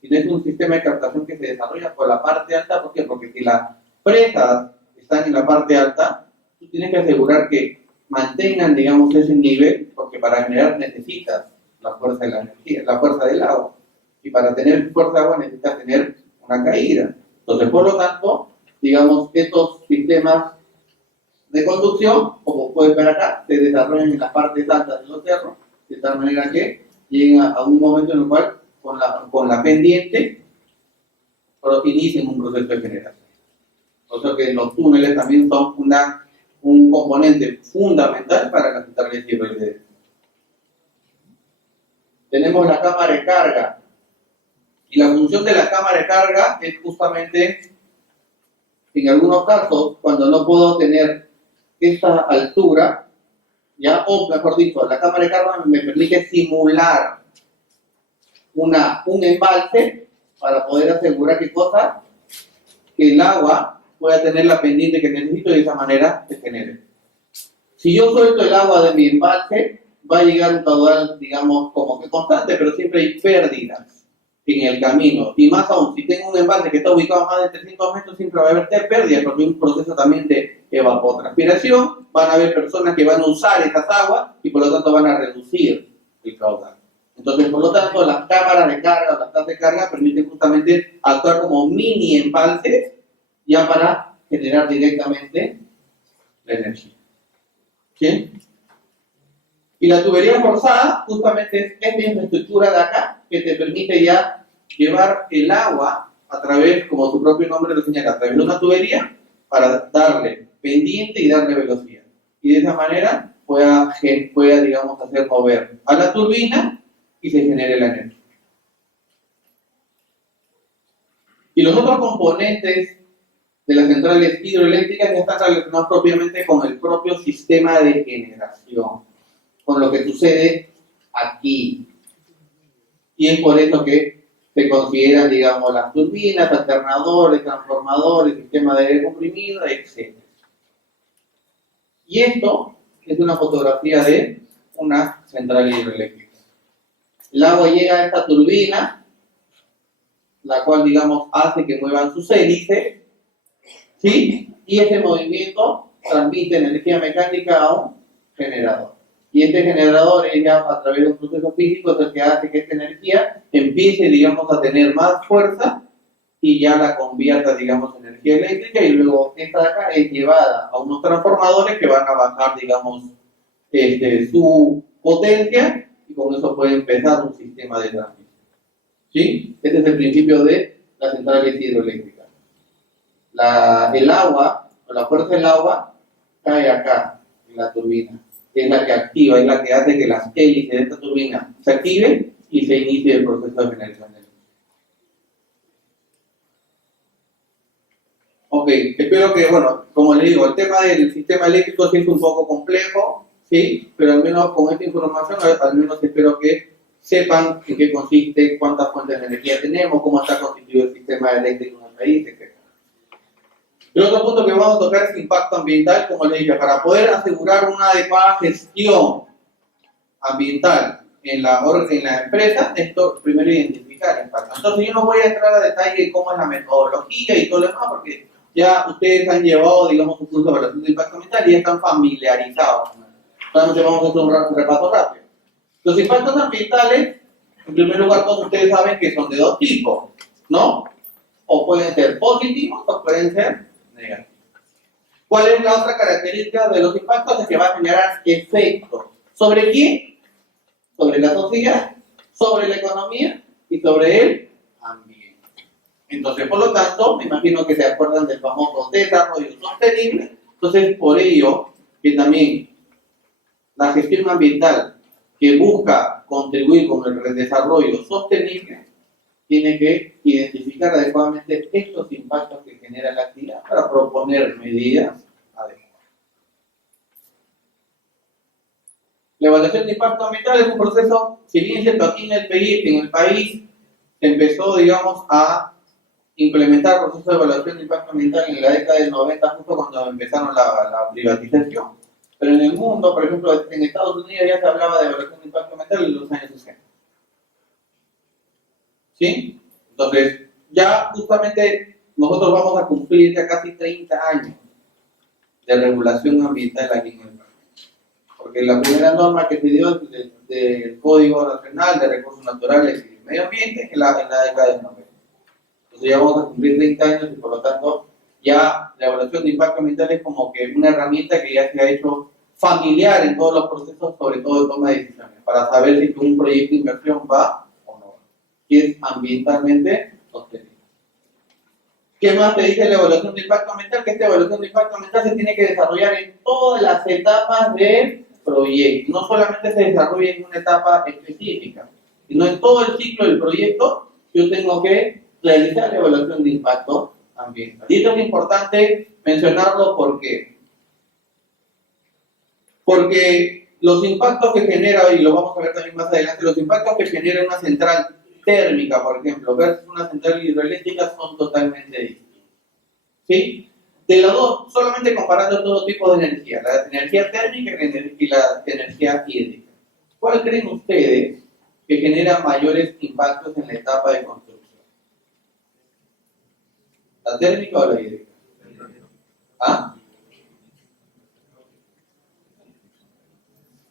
sino es un sistema de captación que se desarrolla por la parte alta. ¿Por qué? Porque si las presas están en la parte alta, tú tienes que asegurar que mantengan, digamos, ese nivel, porque para generar necesitas la fuerza de la energía, la fuerza del agua. Y para tener fuerza de agua necesitas tener una caída. Entonces, por lo tanto, digamos, estos sistemas de conducción, como pueden ver acá, se desarrollan en las partes altas de los cerros, de tal manera que lleguen a un momento en el cual, con la pendiente, inician un proceso de generación. Por eso que los túneles también son un componente fundamental para las centrales hidroeléctricas. Tenemos la cámara de carga. Y la función de la cámara de carga es justamente, en algunos casos, cuando no puedo tener esta altura, ya, o mejor dicho, la cámara de carga me permite simular un embalse para poder asegurar que el agua pueda tener la pendiente que necesito y de esa manera se genere. Si yo suelto el agua de mi embalse, va a llegar un caudal, digamos, como que constante, pero siempre hay pérdidas en el camino. Y más aún, si tengo un embalse que está ubicado a más de 300 metros, siempre va a haber pérdidas, porque hay un proceso también de evapotranspiración. Van a haber personas que van a usar estas aguas y por lo tanto van a reducir el caudal. Entonces, por lo tanto, las cámaras de carga o las plantas de carga permiten justamente actuar como mini embalses ya para generar directamente la energía. ¿Sí? Y la tubería forzada justamente es esta infraestructura de acá que te permite ya llevar el agua a través, como su propio nombre lo señala, a través de una tubería para darle pendiente y darle velocidad. Y de esa manera pueda digamos, hacer mover a la turbina y se genere la energía. Y los otros componentes de las centrales hidroeléctricas ya están relacionados propiamente con el propio sistema de generación, con lo que sucede aquí. Y es por eso que se consideran, digamos, las turbinas, alternadores, transformadores, sistema de aire comprimido, etc. Y esto es una fotografía de una central hidroeléctrica. El agua llega a esta turbina, la cual, digamos, hace que muevan sus hélices, ¿sí? Y ese movimiento transmite energía mecánica a un generador. Y este generador es ya a través de un proceso físico es el que hace que esta energía empiece, digamos, a tener más fuerza y ya la convierta, digamos, en energía eléctrica, y luego esta de acá es llevada a unos transformadores que van a bajar, digamos, su potencia, y con eso puede empezar un sistema de transmisión. ¿Sí? Este es el principio de las centrales hidroeléctricas. El agua, o la fuerza del agua, cae acá, en la turbina. Es la que activa, es la que hace que las hélices de esta turbina se activen y se inicie el proceso de generación. Ok, espero que, bueno, como les digo, el tema del sistema eléctrico sí es un poco complejo, ¿sí? Pero al menos con esta información, al menos espero que sepan en qué consiste, cuántas fuentes de energía tenemos, cómo está constituido el sistema eléctrico en el país, etc. El otro punto que vamos a tocar es impacto ambiental. Como les dije, para poder asegurar una adecuada gestión ambiental en la empresa, esto primero identificar el impacto. Entonces yo no voy a entrar a detalle de cómo es la metodología y todo lo demás, porque ya ustedes han llevado, digamos, un curso de evaluación de impacto ambiental y ya están familiarizados. Solamente vamos a hacer un repaso rápido. Los impactos ambientales, en primer lugar, todos ustedes saben que son de dos tipos, ¿no? O pueden ser positivos o pueden ser negativos. ¿Cuál es la otra característica de los impactos? Es que va a generar efectos. ¿Sobre quién? Sobre la sociedad, sobre la economía y sobre el ambiente. Entonces, por lo tanto, me imagino que se acuerdan del famoso desarrollo sostenible. Entonces, por ello, que también la gestión ambiental que busca contribuir con el desarrollo sostenible tiene que identificar adecuadamente estos impactos que genera la actividad para proponer medidas adecuadas. La evaluación de impacto ambiental es un proceso, si bien es cierto, aquí en el país se empezó, digamos, a implementar el proceso de evaluación de impacto ambiental en la década del 90, justo cuando empezaron la privatización. Pero en el mundo, por ejemplo, en Estados Unidos ya se hablaba de evaluación de impacto ambiental en los años 60. ¿Sí? Entonces, ya justamente nosotros vamos a cumplir ya casi 30 años de regulación ambiental aquí en el país. Porque la primera norma que se dio del Código Nacional de Recursos Naturales y Medio Ambiente en la década del 90. Entonces ya vamos a cumplir 30 años y por lo tanto ya la evaluación de impacto ambiental es como que una herramienta que ya se ha hecho familiar en todos los procesos, sobre todo de toma de decisiones, para saber si un proyecto de inversión va o no va, y es ambientalmente sostenible. ¿Qué más te dice la evaluación de impacto ambiental? Que esta evaluación de impacto ambiental se tiene que desarrollar en todas las etapas del proyecto, no solamente se desarrolla en una etapa específica, sino en todo el ciclo del proyecto yo tengo que realizar la evaluación de impacto ambiental. Y esto es importante mencionarlo porque los impactos que genera, y lo vamos a ver también más adelante, los impactos que genera una central térmica, por ejemplo, versus una central hidroeléctrica son totalmente distintos. ¿Sí? De las dos, solamente comparando todo tipo de energía, la energía térmica y la energía hídrica. ¿Cuál creen ustedes que genera mayores impactos en la etapa de construcción? ¿La térmica o la hídrica? ¿Ah?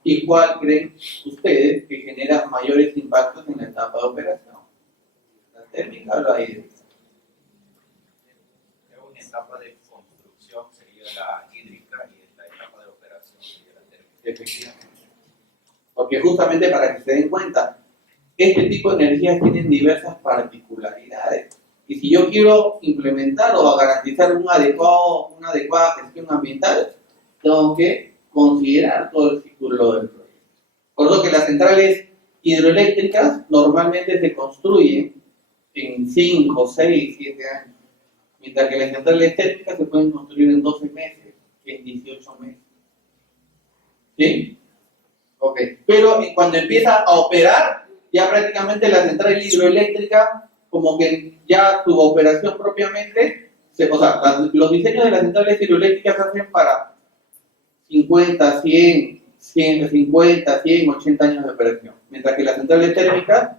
¿Y cuál creen ustedes que genera mayores impactos en la etapa de operación? ¿La térmica o la hídrica? En una etapa de construcción sería la hídrica y en la etapa de operación sería la térmica. Efectivamente. Porque justamente para que se den cuenta, este tipo de energías tienen diversas particularidades. Y si yo quiero implementar o garantizar una adecuada gestión ambiental, tengo que considerar todo el ciclo del proyecto. Recuerdo que las centrales hidroeléctricas normalmente se construyen en 5, 6, 7 años, mientras que las centrales térmicas se pueden construir en 12 meses, en 18 meses. ¿Sí? Ok, pero cuando empieza a operar, ya prácticamente la central hidroeléctrica, como que ya su operación propiamente, los diseños de las centrales hidroeléctricas se hacen para 50, 100, 150, 100, 80 años de operación. Mientras que las centrales térmicas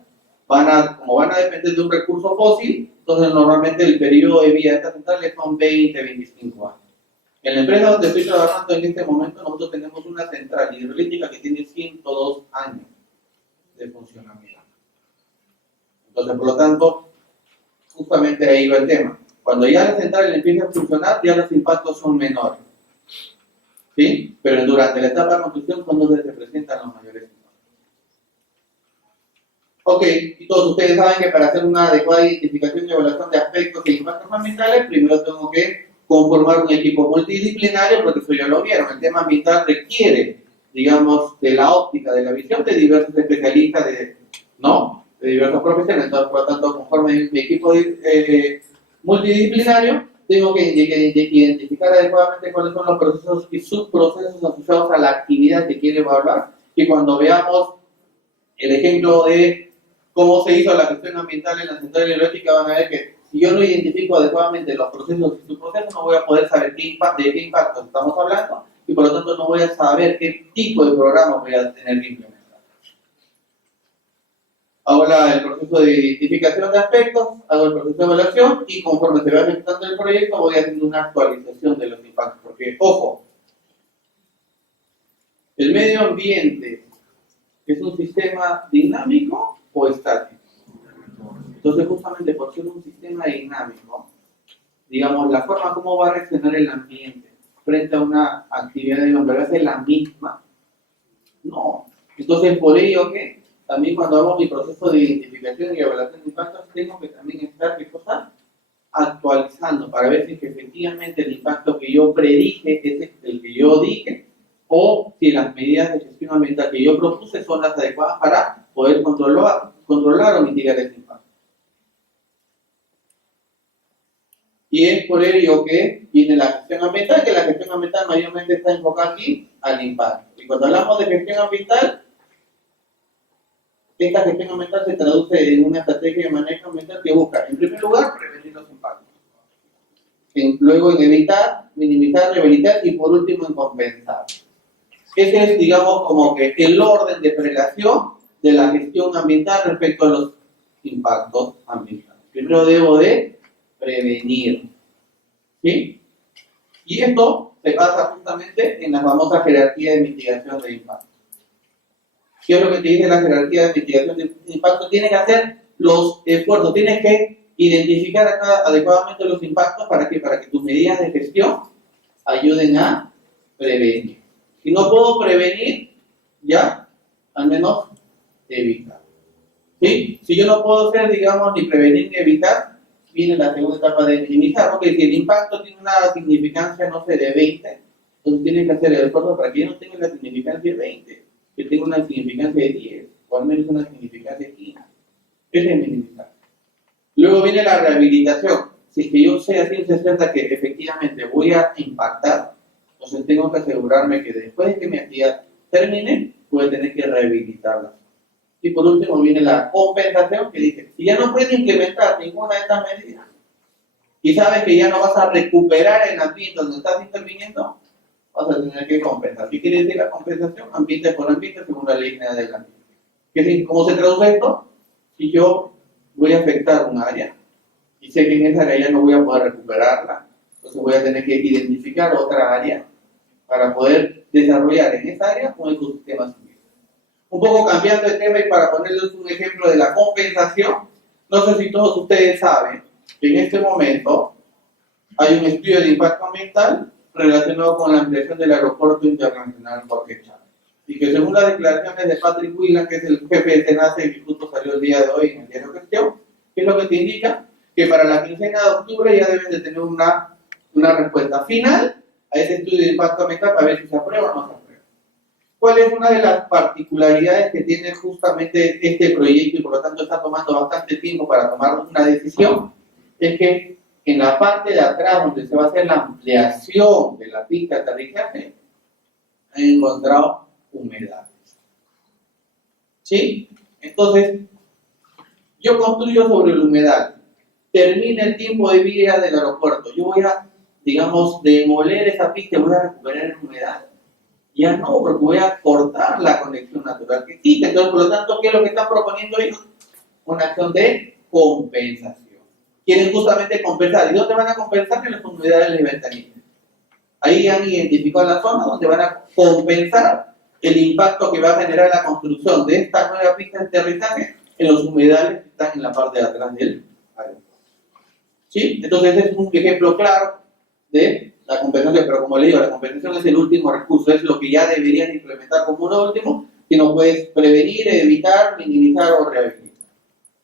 como van a depender de un recurso fósil, entonces normalmente el periodo de vida de estas centrales son 20, 25 años. En la empresa donde estoy trabajando en este momento, nosotros tenemos una central hidroeléctrica que tiene 102 años de funcionamiento. Entonces, por lo tanto, justamente ahí va el tema. Cuando ya la central empieza a funcionar, ya los impactos son menores. ¿Sí? Pero durante la etapa de construcción son donde se presentan los mayores impactos. Ok, y todos ustedes saben que para hacer una adecuada identificación y evaluación de aspectos e impactos ambientales, primero tengo que conformar un equipo multidisciplinario, porque eso ya lo vieron. El tema ambiental requiere, digamos, de la óptica, de la visión de diversos especialistas, de diversos profesionales. Entonces, por lo tanto, conforme mi equipo multidisciplinario, tengo que identificar adecuadamente cuáles son los procesos y subprocesos asociados a la actividad que quiero evaluar. Y cuando veamos el ejemplo de cómo se hizo la gestión ambiental en la central hidroeléctrica, van a ver que si yo no identifico adecuadamente los procesos y subprocesos, no voy a poder saber de qué impacto estamos hablando, y por lo tanto no voy a saber qué tipo de programa voy a tener que implementar. Hago el proceso de identificación de aspectos, hago el proceso de evaluación, y conforme se va ejecutando el proyecto voy haciendo una actualización de los impactos. Porque, ojo, el medio ambiente es un sistema dinámico o estático. Entonces, justamente por ser un sistema dinámico, digamos, la forma como va a reaccionar el ambiente frente a una actividad de hombre va a ser la misma. No. Entonces, por ello que también cuando hago mi proceso de identificación y evaluación de impactos, tengo que también estar, ¿qué cosa? Actualizando para ver si efectivamente el impacto que yo predije es el que yo dije, o si las medidas de gestión ambiental que yo propuse son las adecuadas para poder controlar o mitigar ese impacto. Y es por ello que viene la gestión ambiental, que la gestión ambiental mayormente está enfocada aquí al impacto. Y cuando hablamos de gestión ambiental, esta gestión ambiental se traduce en una estrategia de manejo ambiental que busca, en primer lugar, prevenir los impactos. Luego en evitar, minimizar, rehabilitar y por último en compensar. Ese es, digamos, como que el orden de prelación de la gestión ambiental respecto a los impactos ambientales. Primero debo de prevenir. ¿Sí? Y esto se basa justamente en la famosa jerarquía de mitigación de impacto. ¿Qué es lo que te dice la jerarquía de mitigación de impacto? Tienes que hacer los esfuerzos, tienes que identificar adecuadamente los impactos para que tus medidas de gestión ayuden a prevenir. Si no puedo prevenir, ya, al menos evitar. ¿Sí? Si yo no puedo hacer, digamos, ni prevenir ni evitar, viene la segunda etapa de minimizar, porque si el impacto tiene una significancia, no sé, de 20, entonces tienes que hacer el esfuerzo para que yo no tenga la significancia de 20, que tenga una significancia de 10, o al menos una significancia de 15. Ese es minimizar. Luego viene la rehabilitación. Si es que yo sé a ciencia cierta que efectivamente voy a impactar, entonces tengo que asegurarme que después de que mi actividad termine, voy a tener que rehabilitarla. Y por último viene la compensación, que dice, si ya no puedes implementar ninguna de estas medidas, y sabes que ya no vas a recuperar el ambiente donde estás interviniendo, vas a tener que compensar. ¿Qué quiere decir la compensación? Ambiente por ambiente, según la ley general del ambiente. ¿Cómo se traduce esto? Si yo voy a afectar un área, y sé que en esa área ya no voy a poder recuperarla, entonces voy a tener que identificar otra área para poder desarrollar en esa área un ecosistema similar. Un poco cambiando de tema y para ponerles un ejemplo de la compensación, no sé si todos ustedes saben que en este momento hay un estudio de impacto ambiental relacionado con la ampliación del aeropuerto internacional Jorge Chávez. Y que según las declaraciones de Patrick Whelan, que es el jefe de SENACE, que justo salió el día de hoy en el diario Gestión, ¿qué es lo que te indica? Que para la quincena de octubre ya deben de tener una respuesta final a ese estudio de impacto ambiental para ver si se aprueba o no se aprueba. ¿Cuál es una de las particularidades que tiene justamente este proyecto y por lo tanto está tomando bastante tiempo para tomar una decisión? Es que en la parte de atrás donde se va a hacer la ampliación de la pista de aterrizaje han encontrado humedades. ¿Sí? Entonces, yo construyo sobre el humedal. Termina el tiempo de vida del aeropuerto. Yo voy a, digamos, demoler esa pista y voy a recuperar el humedal. Ya no, porque voy a cortar la conexión natural que existe. Entonces, por lo tanto, ¿qué es lo que están proponiendo ellos? Una acción de compensación. Quieren justamente compensar. ¿Y dónde van a compensar? En las humedales de ventanilla. Ahí han identificado la zona donde van a compensar el impacto que va a generar la construcción de esta nueva pista de aterrizaje en los humedales que están en la parte de atrás del aeropuerto. ¿Sí? Entonces, ese es un ejemplo claro de la compensación, pero como le digo, la compensación es el último recurso, es lo que ya deberían implementar como uno último, si no puedes prevenir, evitar, minimizar o rehabilitar.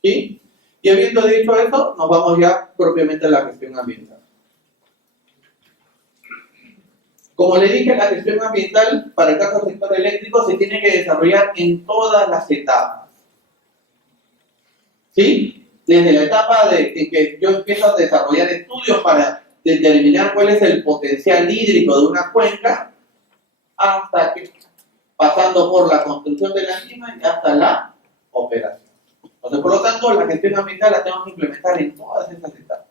¿Sí? Y habiendo dicho eso, nos vamos ya propiamente a la gestión ambiental. Como le dije, la gestión ambiental para el caso del sector eléctrico se tiene que desarrollar en todas las etapas. ¿Sí? Desde la etapa en que yo empiezo a desarrollar estudios para determinar cuál es el potencial hídrico de una cuenca, hasta que, pasando por la construcción de la misma y hasta la operación. Entonces, por lo tanto, la gestión ambiental la tenemos que implementar en todas esas etapas.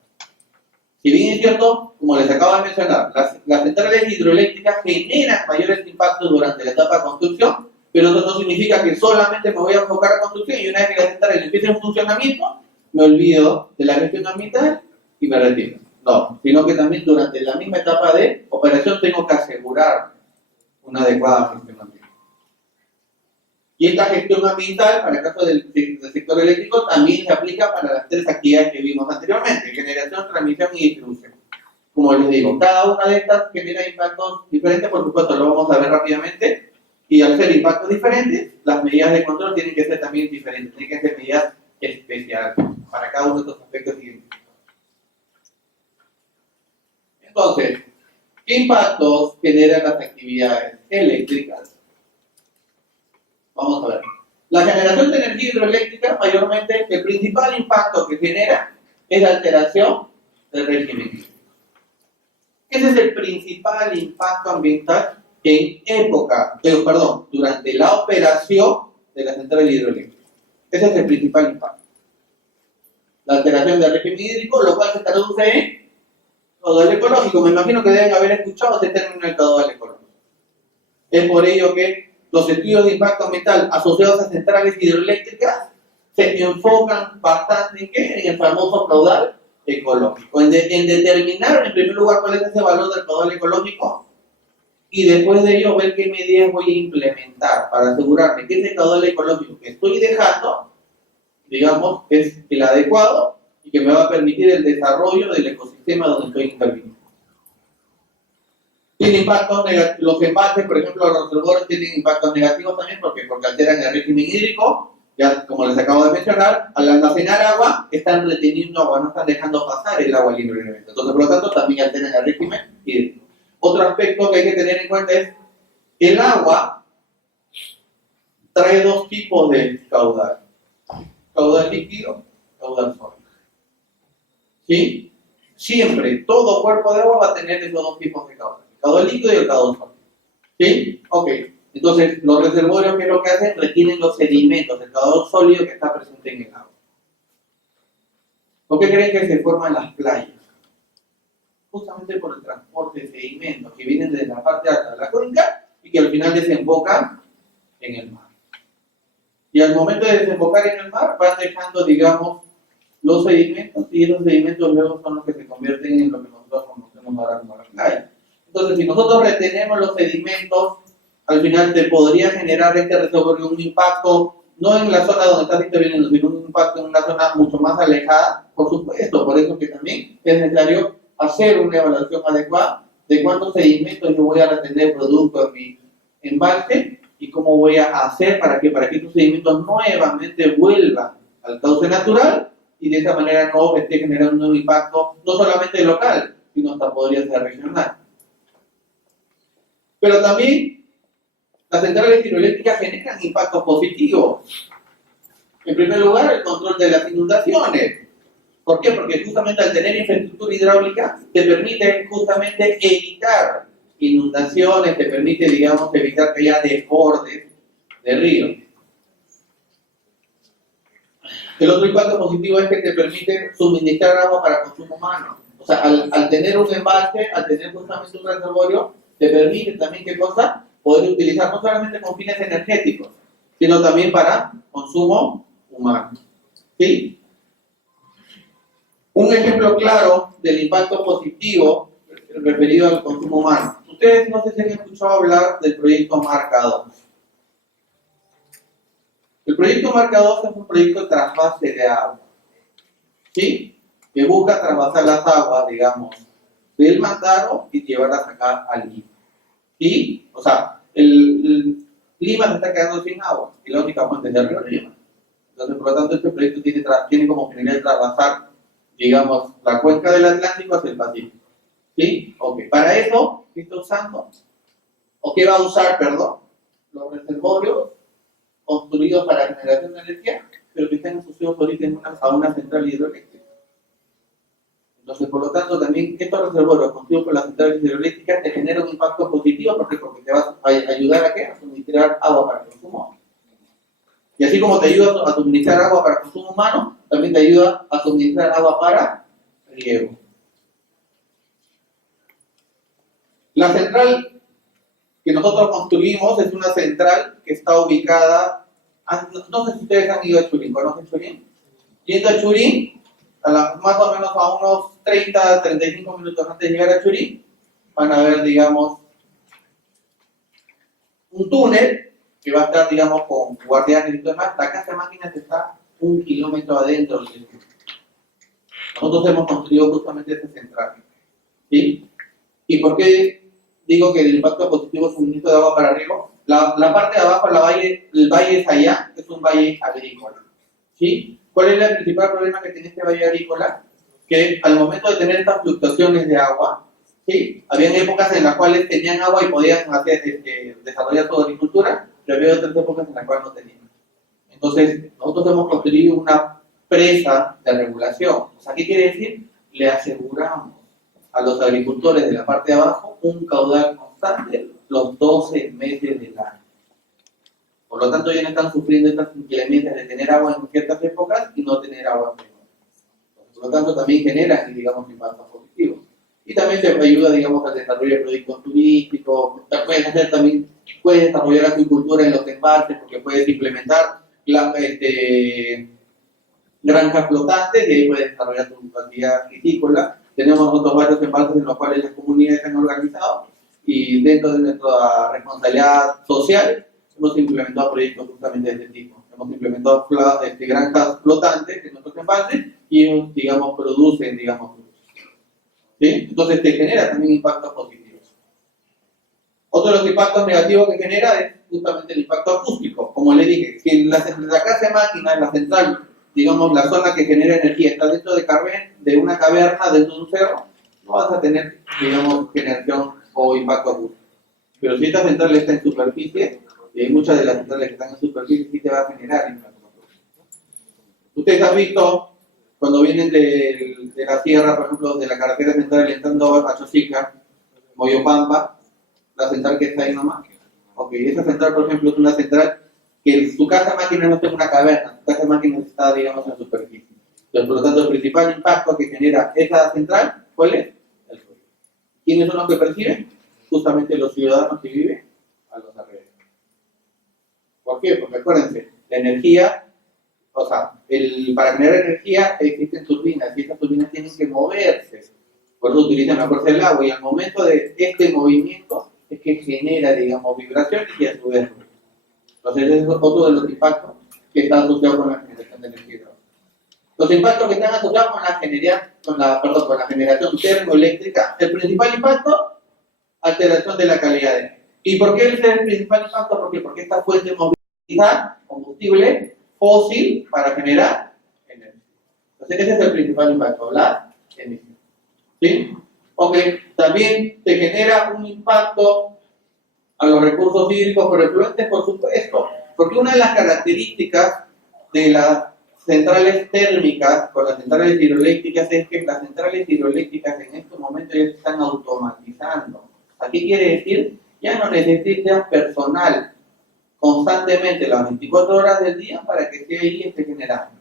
Si bien es cierto, como les acabo de mencionar, las centrales hidroeléctricas generan mayores impactos durante la etapa de construcción, pero eso no significa que solamente me voy a enfocar a construcción y una vez que las centrales empiecen en funcionamiento, me olvido de la gestión ambiental y me retiro. No, sino que también durante la misma etapa de operación tengo que asegurar una adecuada gestión ambiental. Y esta gestión ambiental, para el caso del sector eléctrico, también se aplica para las tres actividades que vimos anteriormente: generación, transmisión y distribución. Como les digo, cada una de estas genera impactos diferentes, por supuesto lo vamos a ver rápidamente, y al ser impactos diferentes, las medidas de control tienen que ser también diferentes, tienen que ser medidas especiales para cada uno de estos aspectos identificados. Entonces, ¿qué impactos generan las actividades eléctricas? Vamos a ver. La generación de energía hidroeléctrica, mayormente, el principal impacto que genera es la alteración del régimen hídrico. Ese es el principal impacto ambiental durante la operación de la central hidroeléctrica. Ese es el principal impacto. La alteración del régimen hídrico, lo cual se traduce en caudal ecológico. Me imagino que deben haber escuchado ese término del caudal ecológico. Es por ello que los estudios de impacto ambiental asociados a centrales hidroeléctricas se enfocan bastante en el famoso caudal ecológico, en determinar en primer lugar cuál es ese valor del caudal ecológico y después de ello ver qué medidas voy a implementar para asegurarme que ese caudal ecológico que estoy dejando, digamos, es el adecuado y que me va a permitir el desarrollo del ecosistema donde estoy interviniendo. Tiene impactos negativos, los embalses, por ejemplo, los reservorios tienen impactos negativos también porque alteran el régimen hídrico, ya como les acabo de mencionar, al almacenar agua, están reteniendo agua, no están dejando pasar el agua libremente. Entonces, por lo tanto, también alteran el régimen hídrico. Otro aspecto que hay que tener en cuenta es el agua trae dos tipos de caudal. Caudal líquido, caudal sólido. ¿Sí? Siempre, todo cuerpo de agua va a tener esos dos tipos de caudal. El caudal líquido y el caudal sólido. ¿Sí? Ok. Entonces, los reservorios, ¿qué es lo que hacen? Retienen los sedimentos, el caudal sólido que está presente en el agua. ¿Por qué creen que se forman las playas? Justamente por el transporte de sedimentos que vienen desde la parte alta de la cuenca y que al final desembocan en el mar. Y al momento de desembocar en el mar, van dejando, digamos, los sedimentos, y esos sedimentos luego son los que se convierten en lo que nosotros conocemos ahora como la playa. Entonces, si nosotros retenemos los sedimentos, al final te podría generar este reservorio un impacto, no en la zona donde estás interviniendo, sino un impacto en una zona mucho más alejada, por supuesto. Por eso que también es necesario hacer una evaluación adecuada de cuántos sedimentos yo voy a retener producto de mi embalse y cómo voy a hacer para que estos sedimentos nuevamente vuelvan al cauce natural y de esa manera no esté generando un impacto no solamente local, sino hasta podría ser regional. Pero también las centrales hidroeléctricas generan impactos positivos. En primer lugar, el control de las inundaciones. ¿Por qué? Porque justamente al tener infraestructura hidráulica te permite justamente evitar inundaciones, te permite, digamos, evitar que haya desbordes de ríos. El otro impacto positivo es que te permite suministrar agua para consumo humano. O sea, al tener un embalse, al tener justamente un reservorio, te permite también, ¿qué cosa? Poder utilizar no solamente con fines energéticos, sino también para consumo humano. ¿Sí? Un ejemplo claro del impacto positivo referido al consumo humano. Ustedes no sé si han escuchado hablar del proyecto Marca 2. El proyecto Marca 2 es un proyecto de trasvase de agua, ¿sí? Que busca trasvasar las aguas, digamos, del Mantaro y llevarlas acá al Lima. ¿Sí? O sea, el Lima se está quedando sin agua y la única fuente es el río Lima. Entonces, por lo tanto, este proyecto tiene como finalidad trasvasar, digamos, la cuenca del Atlántico hacia el Pacífico. ¿Sí? Ok. Para eso, ¿qué está usando? ¿O qué va a usar, perdón? Los reservorios construidos para la generación de energía, pero que están asociados ahorita a una central hidroeléctrica. Entonces, por lo tanto, también estos reservorios construidos por las centrales hidroeléctricas te generan un impacto positivo porque te va a ayudar a ¿qué? A suministrar agua para el consumo. Y así como te ayuda a suministrar agua para consumo humano, también te ayuda a suministrar agua para riego. La central que nosotros construimos es una central que está ubicada, no sé si ustedes han ido a Churín, ¿conocen Churín? Yendo a Churín, más o menos a unos 30-35 minutos antes de llegar a Churín, van a ver, digamos, un túnel que va a estar, digamos, con guardianes y todo demás. La casa de máquinas está 1 kilómetro adentro del edificio. Nosotros hemos construido justamente esta central. ¿Sí? ¿Y por qué digo que el impacto positivo es suministro de agua para riego? La parte de abajo, el valle es allá, es un valle agrícola. ¿Sí? ¿Cuál es el principal problema que tiene este valle agrícola? Que al momento de tener estas fluctuaciones de agua, ¿sí? Habían épocas en las cuales tenían agua y podían desarrollar su agricultura, pero había otras épocas en las cuales no tenían. Entonces, nosotros hemos construido una presa de regulación. O sea, ¿qué quiere decir? Le aseguramos a los agricultores de la parte de abajo un caudal constante los 12 meses del año. Por lo tanto, ya no están sufriendo estas inclemencias de tener agua en ciertas épocas y no tener agua en otras. Por lo tanto, también genera, digamos, impactos positivos. Y también te ayuda, digamos, al desarrollo de proyectos turísticos. Puedes desarrollar acuicultura en los embalses porque puedes implementar granjas flotantes y ahí puedes desarrollar tu actividad piscícola. Tenemos otros varios embalses en los cuales las comunidades se han organizado y dentro de nuestra responsabilidad social hemos implementado proyectos justamente de este tipo. Hemos implementado granjas flotantes en nuestros embalses y ellos, digamos, producen, digamos, ¿sí? Entonces te genera también impactos positivos. Otro de los impactos negativos que genera es justamente el impacto acústico. Como le dije, si la casa de máquinas, la central, digamos, la zona que genera energía está dentro de una caverna, dentro de un cerro, no vas a tener, digamos, generación o impacto acústico. Pero si esta central está en superficie, y hay muchas de las centrales que están en superficie, sí te va a generar impacto acústico. Ustedes han visto, cuando vienen de la sierra, por ejemplo, de la carretera central entrando a Chosica, Moyopampa, la central que está ahí nomás. Ok, esa central, por ejemplo, es una central que su casa de máquinas no está en una caverna, su casa de máquinas está, digamos, en superficie. Entonces, por lo tanto, el principal impacto que genera esa central, ¿cuál es? El ruido. ¿Quiénes son los que perciben? Justamente los ciudadanos que viven a los alrededores. ¿Por qué? Porque acuérdense, la energía, o sea, para generar energía existen turbinas y esas turbinas tienen que moverse. Por eso utilizan la fuerza del agua y al momento de este movimiento es que genera, digamos, vibraciones y a su vez ruido. Entonces, ese es otro de los impactos que están asociados con la generación de energía. Los impactos que están asociados con la generación termoeléctrica, el principal impacto, alteración de la calidad de aire. ¿Y por qué ese es el principal impacto? Porque esta fuente moviliza combustible fósil para generar energía. Entonces, ese es el principal impacto, la emisión. ¿Sí? Ok, también te genera un impacto a los recursos hídricos por efluentes, por supuesto, porque una de las características de las centrales térmicas con las centrales hidroeléctricas es que las centrales hidroeléctricas en estos momentos ya se están automatizando. ¿Qué quiere decir? Ya no necesitas personal constantemente las 24 horas del día para que esté ahí y esté generando.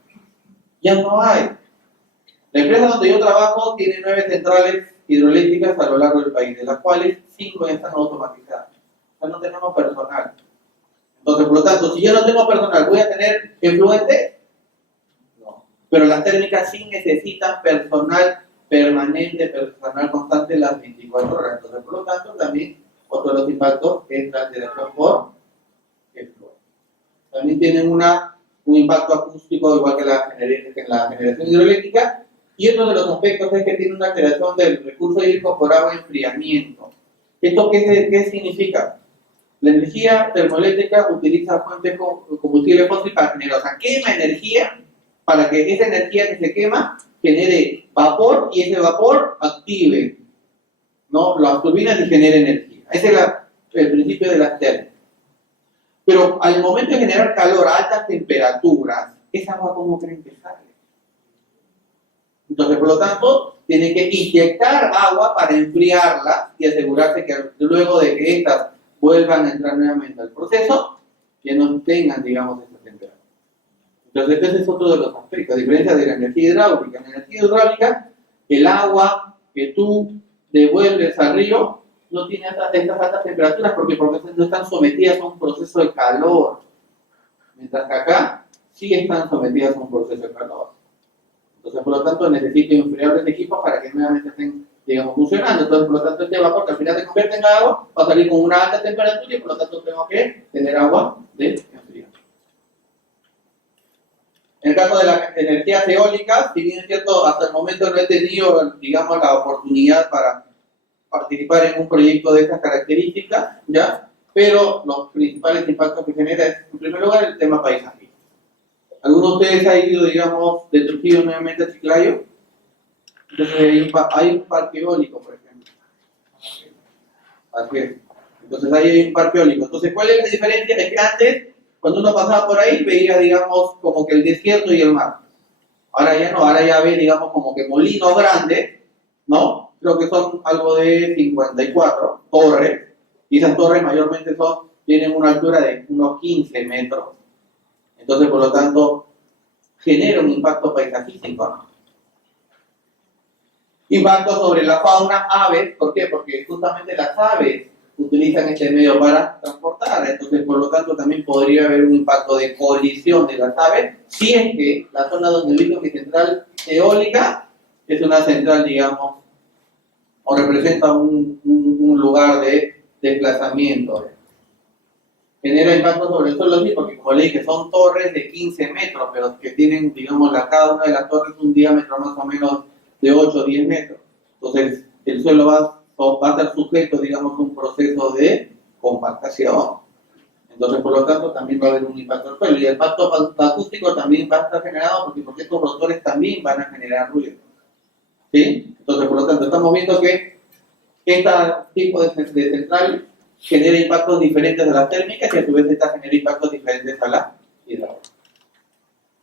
Ya no hay. La empresa donde yo trabajo tiene 9 centrales hidroeléctricas a lo largo del país, de las cuales 5 ya están automatizadas. O sea, no tenemos personal. Entonces, por lo tanto, si yo no tengo personal, ¿voy a tener efluente? No. Pero las térmicas sí necesitan personal permanente, personal constante las 24 horas. Entonces, por lo tanto, también otro de los impactos es la alteración por efluente. También tienen un impacto acústico igual que en la generación hidroeléctrica. Y otro de los aspectos es que tiene una alteración del recurso hídrico por agua enfriamiento. ¿Esto qué significa? La energía termoeléctrica utiliza fuentes con combustible fósil para generar, o sea, quema energía para que esa energía que se quema genere vapor y ese vapor active, ¿no?, las turbinas y genere energía. Ese es el principio de las térmicas. Pero al momento de generar calor a altas temperaturas, ¿esa agua cómo creen que sale? Entonces, por lo tanto, tiene que inyectar agua para enfriarla y asegurarse que luego de que estas vuelvan a entrar nuevamente al proceso, que no tengan, digamos, esta temperatura. Entonces, ese es otro de los aspectos, a diferencia de la energía hidráulica. En la energía hidráulica, el agua que tú devuelves al río no tiene estas altas temperaturas porque no están sometidas a un proceso de calor. Mientras que acá sí están sometidas a un proceso de calor. Entonces, por lo tanto, necesito enfriar el equipo para que nuevamente estén, digamos, funcionando. Entonces, por lo tanto, este vapor que al final se convierte en agua va a salir con una alta temperatura y por lo tanto tengo que tener agua de enfriar. En el caso de las energías eólicas, si bien es cierto, hasta el momento no he tenido, digamos, la oportunidad para participar en un proyecto de estas características, ¿ya? Pero los principales impactos que genera es, en primer lugar, el tema paisajístico. ¿Alguno de ustedes ha ido, digamos, de Trujillo nuevamente a Chiclayo? Entonces hay un parque eólico, por ejemplo. Así es. Entonces ahí hay un parque eólico. Entonces, ¿cuál es la diferencia? Es que antes, cuando uno pasaba por ahí, veía, digamos, como que el desierto y el mar. Ahora ya no, ahora ya ve, digamos, como que molinos grandes, ¿no? Creo que son algo de 54 torres, y esas torres mayormente tienen una altura de unos 15 metros. Entonces, por lo tanto, genera un impacto paisajístico, ¿no? Impacto sobre la fauna, aves, ¿por qué? Porque justamente las aves utilizan este medio para transportar, entonces por lo tanto también podría haber un impacto de colisión de las aves, si es que la zona donde vivo mi central eólica es una central, digamos, o representa un lugar de desplazamiento. Genera impacto sobre el suelo, sí, porque como le dije, son torres de 15 metros, pero que tienen, digamos, cada una de las torres un diámetro más o menos de 8 o 10 metros. Entonces, el suelo va a estar sujeto, digamos, a un proceso de compactación. Entonces, por lo tanto, también va a haber un impacto al suelo. Y el impacto acústico también va a estar generado porque estos rotores también van a generar ruido. ¿Sí? Entonces, por lo tanto, estamos viendo que este tipo de central genera impactos diferentes a las térmicas y a su vez esta genera impactos diferentes a la hidráulica.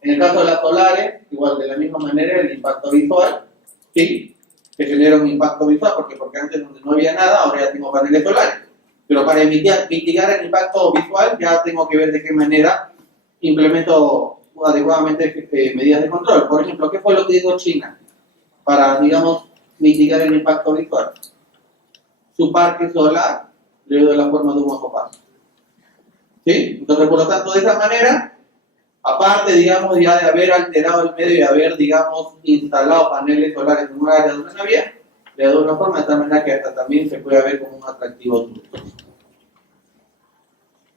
En el caso de las solares, igual de la misma manera, el impacto visual, ¿sí?, que genera un impacto visual, porque antes donde no había nada, ahora ya tengo paneles solares. Pero para mitigar el impacto visual, ya tengo que ver de qué manera implemento adecuadamente medidas de control. Por ejemplo, ¿qué fue lo que hizo China para, digamos, mitigar el impacto visual? Su parque solar le dio la forma de un ojo paso. ¿Sí? Entonces, por lo tanto, de esa manera, aparte, digamos, ya de haber alterado el medio y haber, digamos, instalado paneles solares en un área donde no había, le da una forma de tal manera que hasta también se puede ver como un atractivo turístico.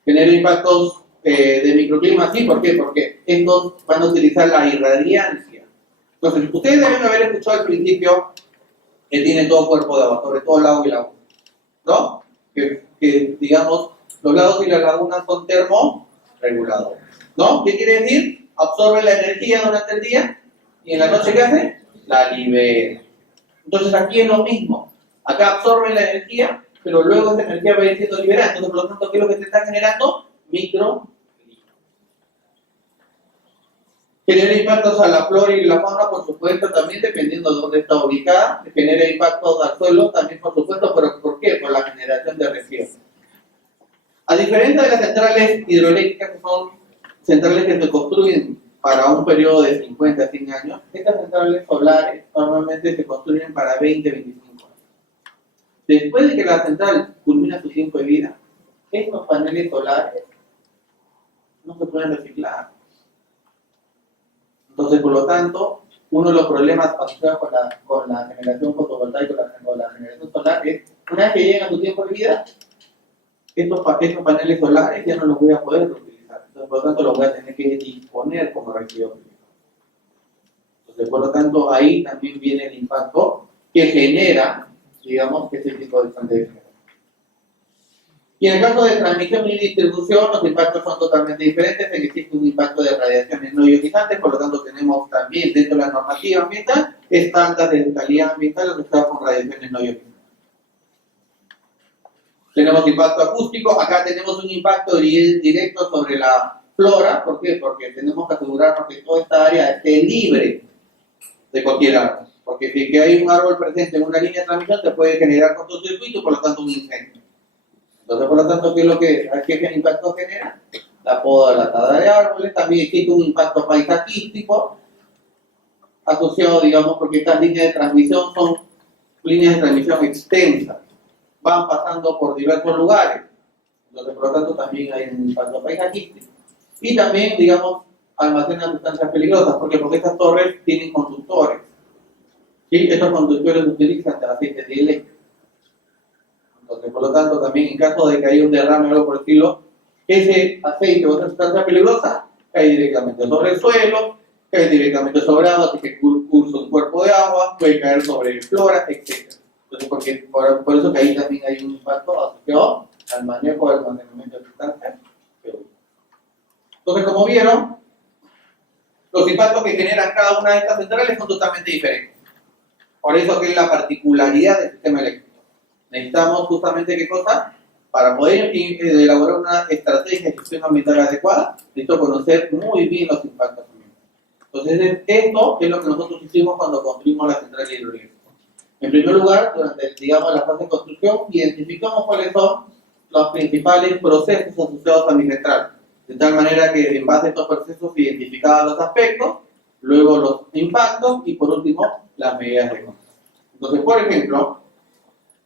Genera impactos de microclima, ¿sí? ¿Por qué? Porque estos van a utilizar la irradiancia. Entonces, ustedes deben haber escuchado al principio que tiene todo cuerpo de agua, sobre todo el agua y la laguna, ¿no? Que digamos, los lagos y las lagunas son termorreguladores, ¿no? ¿Qué quiere decir? Absorben la energía durante el día y en la noche, ¿qué hace? La libera. Entonces aquí es lo mismo. Acá absorben la energía, pero luego esa energía va a ir siendo liberada. Entonces, por lo tanto, ¿qué es lo que se está generando? Microclima. Genera impactos a la flora y la fauna, por supuesto, también dependiendo de dónde está ubicada. Genera impactos al suelo también, por supuesto, pero ¿por qué? Por la generación de residuos. A diferencia de las centrales hidroeléctricas, que son centrales que se construyen para un periodo de 50 a 100 años, estas centrales solares normalmente se construyen para 20 25 años. Después de que la central culmina su tiempo de vida, estos paneles solares no se pueden reciclar. Entonces, por lo tanto, uno de los problemas asociados con la generación fotovoltaica o la generación solar es, una vez que llegan a su tiempo de vida, estos paneles solares ya no los voy a poder utilizar. Entonces, por lo tanto, los voy a tener que disponer como residuo. Entonces, por lo tanto, ahí también viene el impacto que genera, digamos, ese tipo de estrategia. Y en el caso de transmisión y distribución, los impactos son totalmente diferentes. Existe un impacto de radiaciones no ionizantes, por lo tanto tenemos también dentro de la normativa ambiental estándares de calidad ambiental asociados con radiaciones no ionizantes. Tenemos impacto acústico, acá tenemos un impacto directo sobre la flora. ¿Por qué? Porque tenemos que asegurarnos que toda esta área esté libre de cualquier árbol. Porque si que hay un árbol presente en una línea de transmisión, te puede generar cortocircuito y por lo tanto un incendio. Entonces, por lo tanto, ¿qué es lo que impacto genera? La poda, la tala de árboles. También existe un impacto paisajístico asociado, digamos, porque estas líneas de transmisión son líneas de transmisión extensas, van pasando por diversos lugares. Entonces, por lo tanto, también hay un impacto paisajístico. Y también, digamos, almacenan sustancias peligrosas. ¿Por qué? Porque estas torres tienen conductores. ¿Sí? Estos conductores utilizan aceite dieléctrico. Entonces, por lo tanto, también en caso de que haya un derrame o algo por el estilo, ese aceite o esa sustancia peligrosa cae directamente sobre el suelo, cae directamente sobre agua, si que cursa un cuerpo de agua, puede caer sobre flora, etc. Entonces, por eso que ahí también hay un impacto asociado al manejo del mantenimiento de sustancias. Entonces, como vieron, los impactos que generan cada una de estas centrales son totalmente diferentes. Por eso que es la particularidad del sistema eléctrico. Necesitamos justamente, ¿qué cosa? Para poder elaborar una estrategia de gestión ambiental adecuada, necesito conocer muy bien los impactos ambientales. Entonces, esto es lo que nosotros hicimos cuando construimos la central hidroeléctrica. En primer lugar, durante, digamos, la fase de construcción, identificamos cuáles son los principales procesos asociados a mi central. De tal manera que en base a estos procesos se identificaban los aspectos, luego los impactos y por último las medidas de control. Entonces, por ejemplo,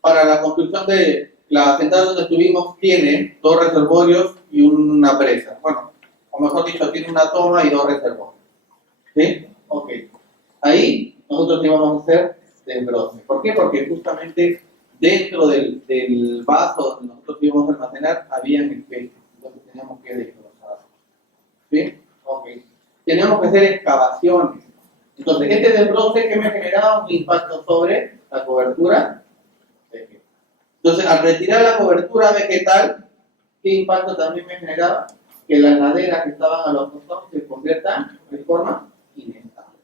para la construcción de la central donde estuvimos tiene 2 reservorios y una presa. Bueno, o mejor dicho, tiene una toma y 2 reservorios. ¿Sí? Ok. Ahí nosotros íbamos a hacer desbroce. ¿Por qué? Porque justamente dentro del vaso donde nosotros íbamos a almacenar habían especies. Entonces teníamos que desbrozar. ¿Sí? Ok. Teníamos que hacer excavaciones. Entonces, este desbroce que me generaba un impacto sobre la cobertura vegetal. Entonces, al retirar la cobertura vegetal, ¿qué impacto también me generaba? Que las laderas que estaban a los costados se conviertan de forma inestable.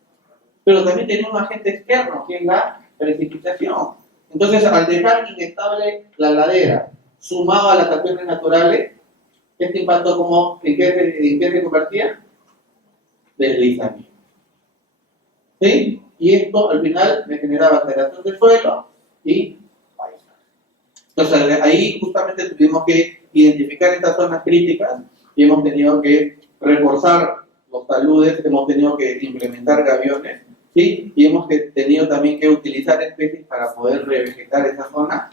Pero también tenía un agente externo, que es la precipitación. Entonces, al dejar inestable la ladera, sumado a las acciones naturales, este impacto ¿en qué se convertía? Deslizamiento. ¿Sí? Y esto al final me generaba alteración del suelo y paisaje. Entonces ahí justamente tuvimos que identificar estas zonas críticas y hemos tenido que reforzar los taludes, hemos tenido que implementar gaviones, ¿sí? Y hemos tenido también que utilizar especies para poder revegetar esa zona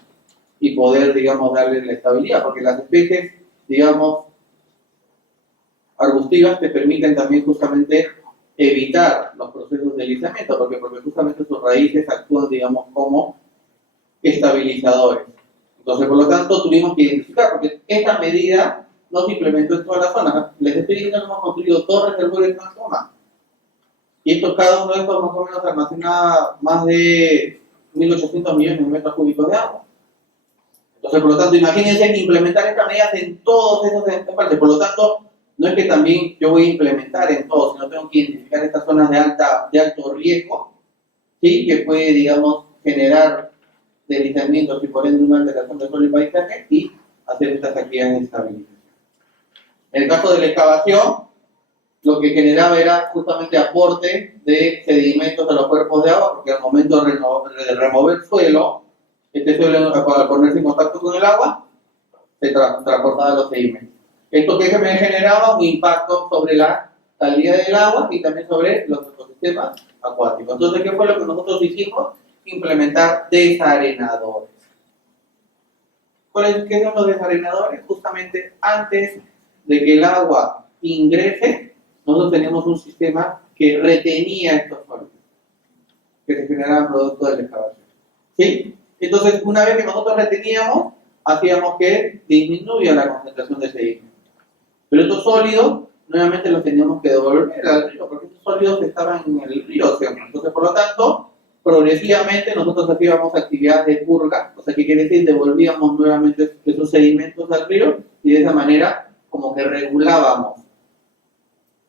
y poder, digamos, darle la estabilidad, porque las especies, digamos, arbustivas te permiten también justamente evitar los procesos de deslizamiento, porque justamente sus raíces actúan, digamos, como estabilizadores. Entonces, por lo tanto, tuvimos que identificar, porque esta medida no se implementó en toda la zona. Les estoy diciendo que hemos construido 2 reservorios en una zona. Y cada uno de estos más o menos almacena más de 1.800 millones de metros cúbicos de agua. Entonces, por lo tanto, imagínense implementar estas medidas en todos esos partes. Por lo tanto, no es que también yo voy a implementar en todo, sino tengo que identificar estas zonas de alto riesgo, ¿sí? Que puede, digamos, generar deslizamientos y por ende una alteración del suelo y paisaje y hacer estas actividades de estabilización. En el caso de la excavación, lo que generaba era justamente aporte de sedimentos a los cuerpos de agua, porque al momento de remover el suelo, este suelo, para ponerse en contacto con el agua, se transportaba los sedimentos. Esto que me generaba un impacto sobre la calidad del agua y también sobre los ecosistemas acuáticos. Entonces, ¿qué fue lo que nosotros hicimos? Implementar desarenadores. ¿Qué son los desarenadores? Justamente antes de que el agua ingrese, nosotros teníamos un sistema que retenía estos sólidos, que se generaban producto de la excavación. ¿Sí? Entonces, una vez que nosotros reteníamos, hacíamos que disminuya la concentración de sedimento. Pero estos sólidos, nuevamente los teníamos que devolver al río, porque estos sólidos estaban en el río océano. Entonces, por lo tanto, progresivamente nosotros hacíamos actividades de purga, o sea, ¿qué quiere decir? Devolvíamos nuevamente esos sedimentos al río y de esa manera como que regulábamos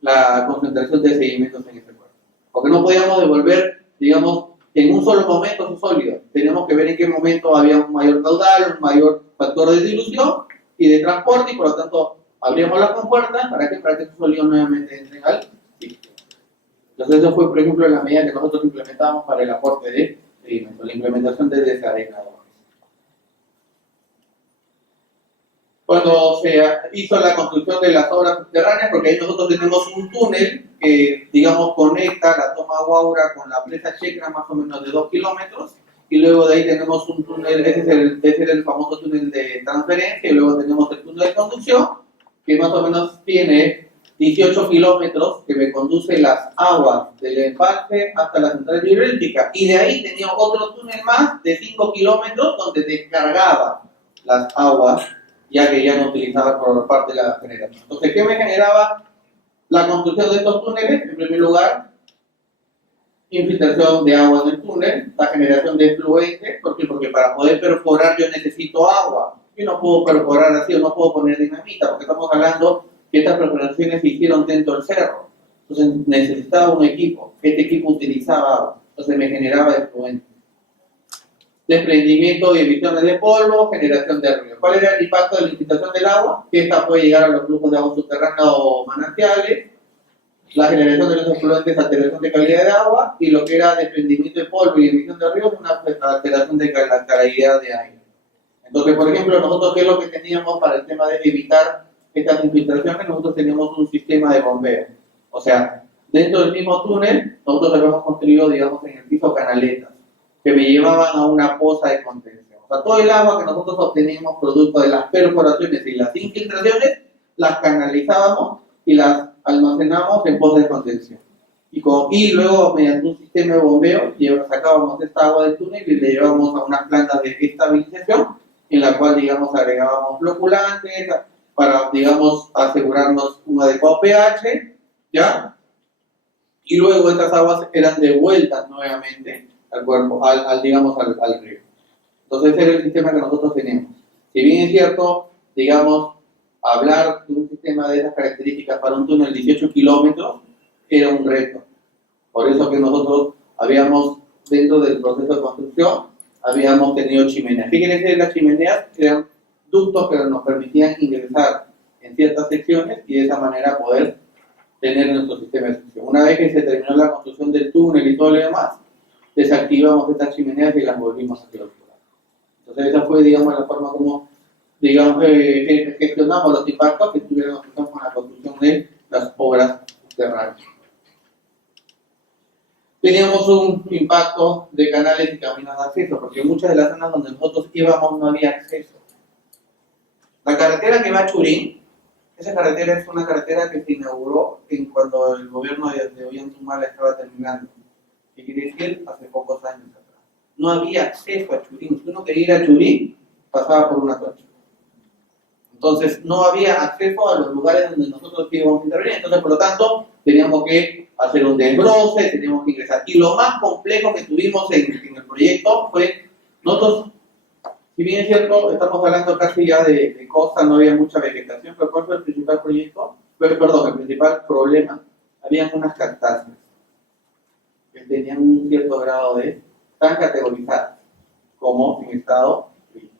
la concentración de sedimentos en ese cuerpo. Porque no podíamos devolver, digamos, en un solo momento esos sólidos. Teníamos que ver en qué momento había un mayor caudal, un mayor factor de dilución y de transporte y por lo tanto abríamos las compuertas para que esos sólidos nuevamente entren al sitio. Entonces eso fue, por ejemplo, la medida que nosotros implementamos para el aporte de sedimentos, la implementación de desarenadores. Cuando se hizo la construcción de las obras subterráneas, porque ahí nosotros tenemos un túnel que, digamos, conecta la toma Guaura con la presa Checra, más o menos de 2 kilómetros, y luego de ahí tenemos un túnel, ese es el famoso túnel de transferencia, y luego tenemos el túnel de conducción, que más o menos tiene 18 kilómetros, que me conduce las aguas del embalse hasta la central hidroeléctrica, y de ahí tenía otro túnel más de 5 kilómetros donde descargaba las aguas, ya que ya no utilizaba por parte de la generación. Entonces, ¿qué me generaba la construcción de estos túneles? En primer lugar, infiltración de agua en el túnel, la generación de efluentes. ¿Por qué? Porque para poder perforar yo necesito agua. Yo no puedo perforar así o no puedo poner dinamita, porque estamos hablando que estas perforaciones se hicieron dentro del cerro. Entonces necesitaba un equipo. Este equipo utilizaba agua. Entonces me generaba efluentes. Desprendimiento y emisiones de polvo, generación de ríos. ¿Cuál era el impacto de la infiltración del agua? Que esta puede llegar a los flujos de agua subterránea o manantiales, la generación de los efluentes, alteración de calidad de agua, y lo que era desprendimiento de polvo y emisión de ríos, una alteración de la calidad de aire. Entonces, por ejemplo, nosotros, ¿qué es lo que teníamos para el tema de evitar estas infiltraciones? Nosotros teníamos un sistema de bombeo. O sea, dentro del mismo túnel, nosotros habíamos construido, digamos, en el piso canaletas que me llevaban a una poza de contención. O sea, todo el agua que nosotros obteníamos producto de las perforaciones y las infiltraciones, las canalizábamos y las almacenamos en pozas de contención. Y luego, mediante un sistema de bombeo, sacábamos esta agua del túnel y le llevábamos a unas plantas de estabilización, en la cual, digamos, agregábamos floculantes para, digamos, asegurarnos un adecuado pH, ¿ya? Y luego estas aguas eran devueltas nuevamente al cuerpo, digamos, al río. Entonces ese era el sistema que nosotros teníamos. Si bien es cierto, digamos, hablar de un sistema de esas características para un túnel de 18 kilómetros era un reto. Por eso que nosotros habíamos, dentro del proceso de construcción, habíamos tenido chimeneas. ¿Qué quiere decir las chimeneas? Eran ductos que nos permitían ingresar en ciertas secciones y de esa manera poder tener nuestro sistema de succión. Una vez que se terminó la construcción del túnel y todo lo demás, desactivamos estas chimeneas y las volvimos a clausurar. Entonces esa fue, digamos, la forma como, digamos, gestionamos los impactos que tuvieron con la construcción de las obras subterráneas. Teníamos un impacto de canales y caminos de acceso, porque muchas de las zonas donde nosotros íbamos no había acceso. La carretera que va a Churín, esa carretera es una carretera que se inauguró cuando el gobierno de Ollantaytamala estaba terminando. ¿Qué quiere decir? Hace pocos años atrás. No había acceso a Churín. Si uno quería ir a Churín, pasaba por una tocha. Entonces, no había acceso a los lugares donde nosotros íbamos a intervenir. Entonces, por lo tanto, teníamos que hacer un desbroce, teníamos que ingresar. Y lo más complejo que tuvimos en el proyecto fue, nosotros, si bien es cierto, estamos hablando casi ya de costa, no había mucha vegetación, pero ¿cuál fue el principal proyecto? El principal problema. Habían unas cactáceas que tenían un cierto grado de, tan categorizadas como en estado frío.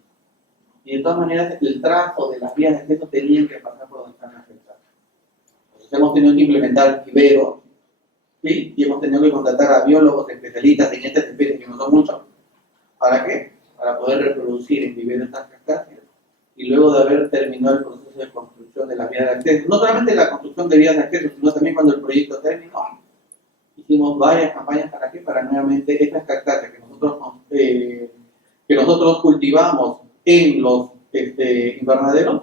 Y de todas maneras el trazo de las vías de acceso tenían que pasar por donde están afectadas. Entonces hemos tenido que implementar viveros, ¿sí? Y hemos tenido que contratar a biólogos especialistas en estas especies que no son muchos. ¿Para qué? Para poder reproducir en viveros estas cactáceas y luego de haber terminado el proceso de construcción de las vías de acceso, no solamente la construcción de vías de acceso, sino también cuando el proyecto terminó, hicimos varias campañas para qué, para nuevamente estas cactáceas que nosotros cultivamos en los invernaderos,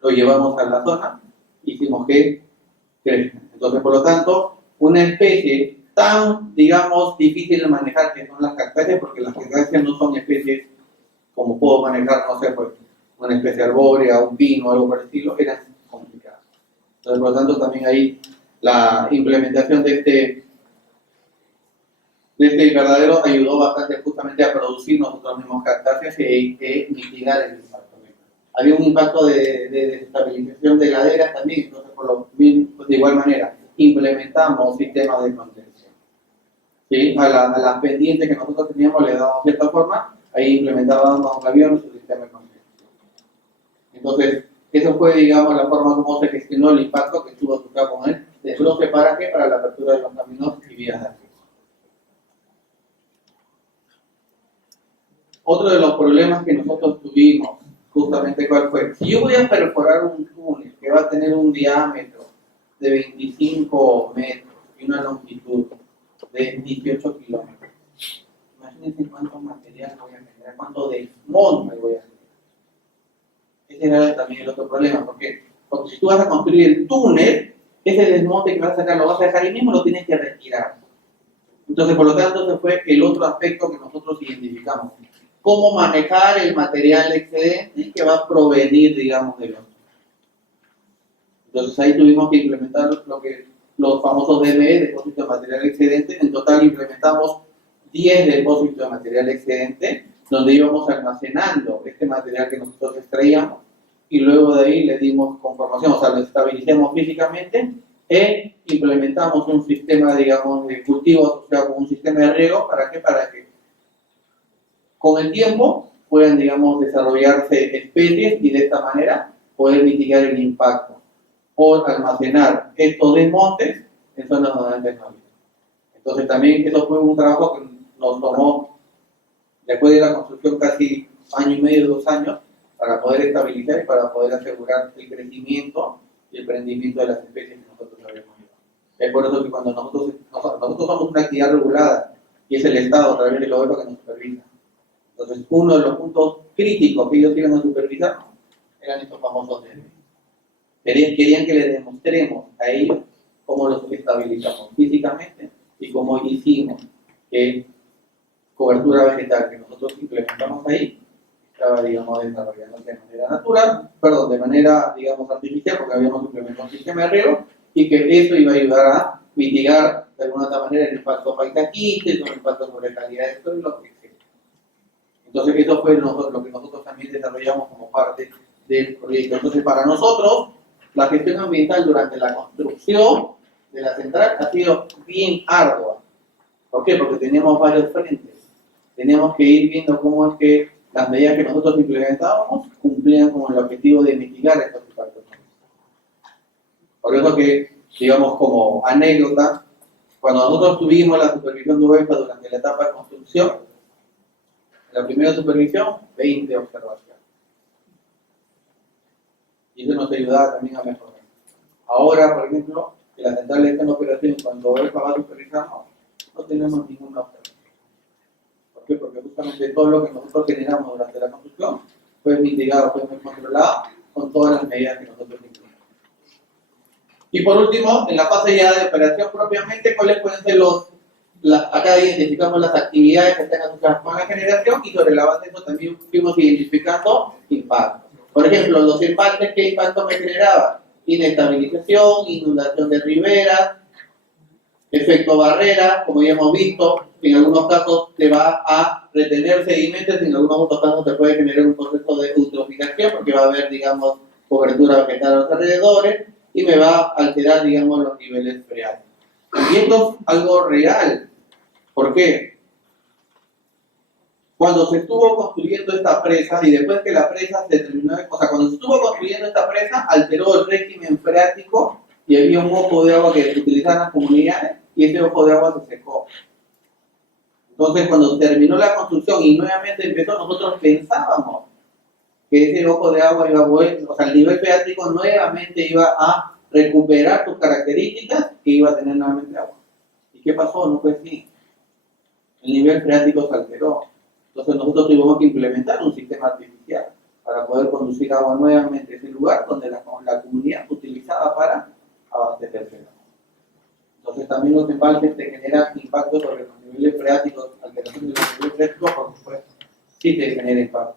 lo llevamos a la zona, hicimos que crezcan. Entonces, por lo tanto, una especie tan, digamos, difícil de manejar que son las cactáceas, porque las cactáceas no son especies como puedo manejar, no sé, pues, una especie arbórea, un pino, algo por el estilo, eran complicadas. Entonces, por lo tanto, también ahí la implementación de este invernadero ayudó bastante justamente a producir nosotros mismos cactáceas y mitigar el impacto. Había un impacto de desestabilización de laderas también, entonces por lo mismo, de igual manera, implementamos sistemas de contención. ¿Sí? A las pendientes que nosotros teníamos le dábamos cierta forma, ahí implementábamos aviones su sistema de contención. Entonces, eso fue, digamos, la forma como se gestionó el impacto que tuvo acá con él, desbloque para qué, para la apertura de los caminos y vías de acceso. Otro de los problemas que nosotros tuvimos, justamente, ¿cuál fue? Si yo voy a perforar un túnel que va a tener un diámetro de 25 metros y una longitud de 18 kilómetros, imagínense cuánto material voy a generar, cuánto desmonte voy a hacer. Ese era también el otro problema, porque si tú vas a construir el túnel, ese desmonte que vas a sacar lo vas a dejar ahí mismo, lo tienes que retirar. Entonces, por lo tanto, ese fue el otro aspecto que nosotros identificamos. Cómo manejar el material excedente que va a provenir, digamos, de los. Entonces ahí tuvimos que implementar los famosos DME, depósitos de material excedente. En total implementamos 10 depósitos de material excedente, donde íbamos almacenando este material que nosotros extraíamos, y luego de ahí le dimos conformación, o sea, lo estabilizamos físicamente, e implementamos un sistema, digamos, de cultivo asociado con un sistema de riego. ¿Para qué? Para que con el tiempo puedan, digamos, desarrollarse especies y de esta manera poder mitigar el impacto por almacenar estos desmontes en zonas donde antes no había. Entonces también eso fue un trabajo que nos tomó, después de la construcción, casi año y medio, 2 años, para poder estabilizar y para poder asegurar el crecimiento y el rendimiento de las especies que nosotros habíamos llevado. Es por eso que cuando nosotros somos una actividad regulada, y es el Estado a través del gobierno que nos supervisa. Entonces, uno de los puntos críticos que ellos iban a supervisar eran estos famosos DME. Querían que les demostremos a ellos cómo los estabilizamos físicamente y cómo hicimos que cobertura vegetal que nosotros implementamos ahí estaba, digamos, desarrollándose de manera natural, de manera, digamos, artificial, porque habíamos implementado un sistema de riego, y que eso iba a ayudar a mitigar de alguna otra manera el impacto paisajístico, el impacto sobre calidad de suelo, etc. Entonces, eso fue lo que nosotros también desarrollamos como parte del proyecto. Entonces, para nosotros, la gestión ambiental durante la construcción de la central ha sido bien ardua. ¿Por qué? Porque teníamos varios frentes. Teníamos que ir viendo cómo es que las medidas que nosotros implementábamos cumplían con el objetivo de mitigar estos impactos. Por eso que, digamos, como anécdota, cuando nosotros tuvimos la supervisión de UEFA durante la etapa de construcción, la primera supervisión, 20 observaciones. Y eso nos ayudaba también a mejorar. Ahora, por ejemplo, que la central está en operación, cuando UEFA va a supervisar, no tenemos ninguna observación. ¿Por qué? Porque justamente todo lo que nosotros generamos durante la construcción fue mitigado, fue controlado con todas las medidas que nosotros implementamos. Y por último, en la fase ya de operación propiamente, ¿cuáles pueden ser acá identificamos las actividades que están asociadas con la generación, y sobre la base de eso también fuimos identificando impactos. Por ejemplo, los impactos, ¿qué impacto me generaba? Inestabilización, inundación de riberas, efecto barrera, como ya hemos visto, en algunos casos te va a retener sedimentos, en algunos otros casos te puede generar un proceso de eutrofización, porque va a haber, digamos, cobertura vegetal a los alrededores, y me va a alterar, digamos, los niveles freáticos. Y esto es algo real. ¿Por qué? Cuando se estuvo construyendo esta presa, y después que la presa se terminó, o sea, cuando se estuvo construyendo esta presa, alteró el régimen freático y había un ojo de agua que se utilizaba en las comunidades, y ese ojo de agua se secó. Entonces, cuando terminó la construcción y nuevamente empezó, nosotros pensábamos que ese ojo de agua iba a poder, o sea, el nivel freático nuevamente iba a recuperar sus características y iba a tener nuevamente agua. ¿Y qué pasó? No fue así. El nivel freático se alteró. Entonces nosotros tuvimos que implementar un sistema artificial para poder conducir agua nuevamente a ese lugar donde la comunidad utilizaba para abastecerse. Entonces también los embalses te generan impacto sobre los niveles freáticos, alteración de los niveles freáticos, por supuesto, sí te genera impacto.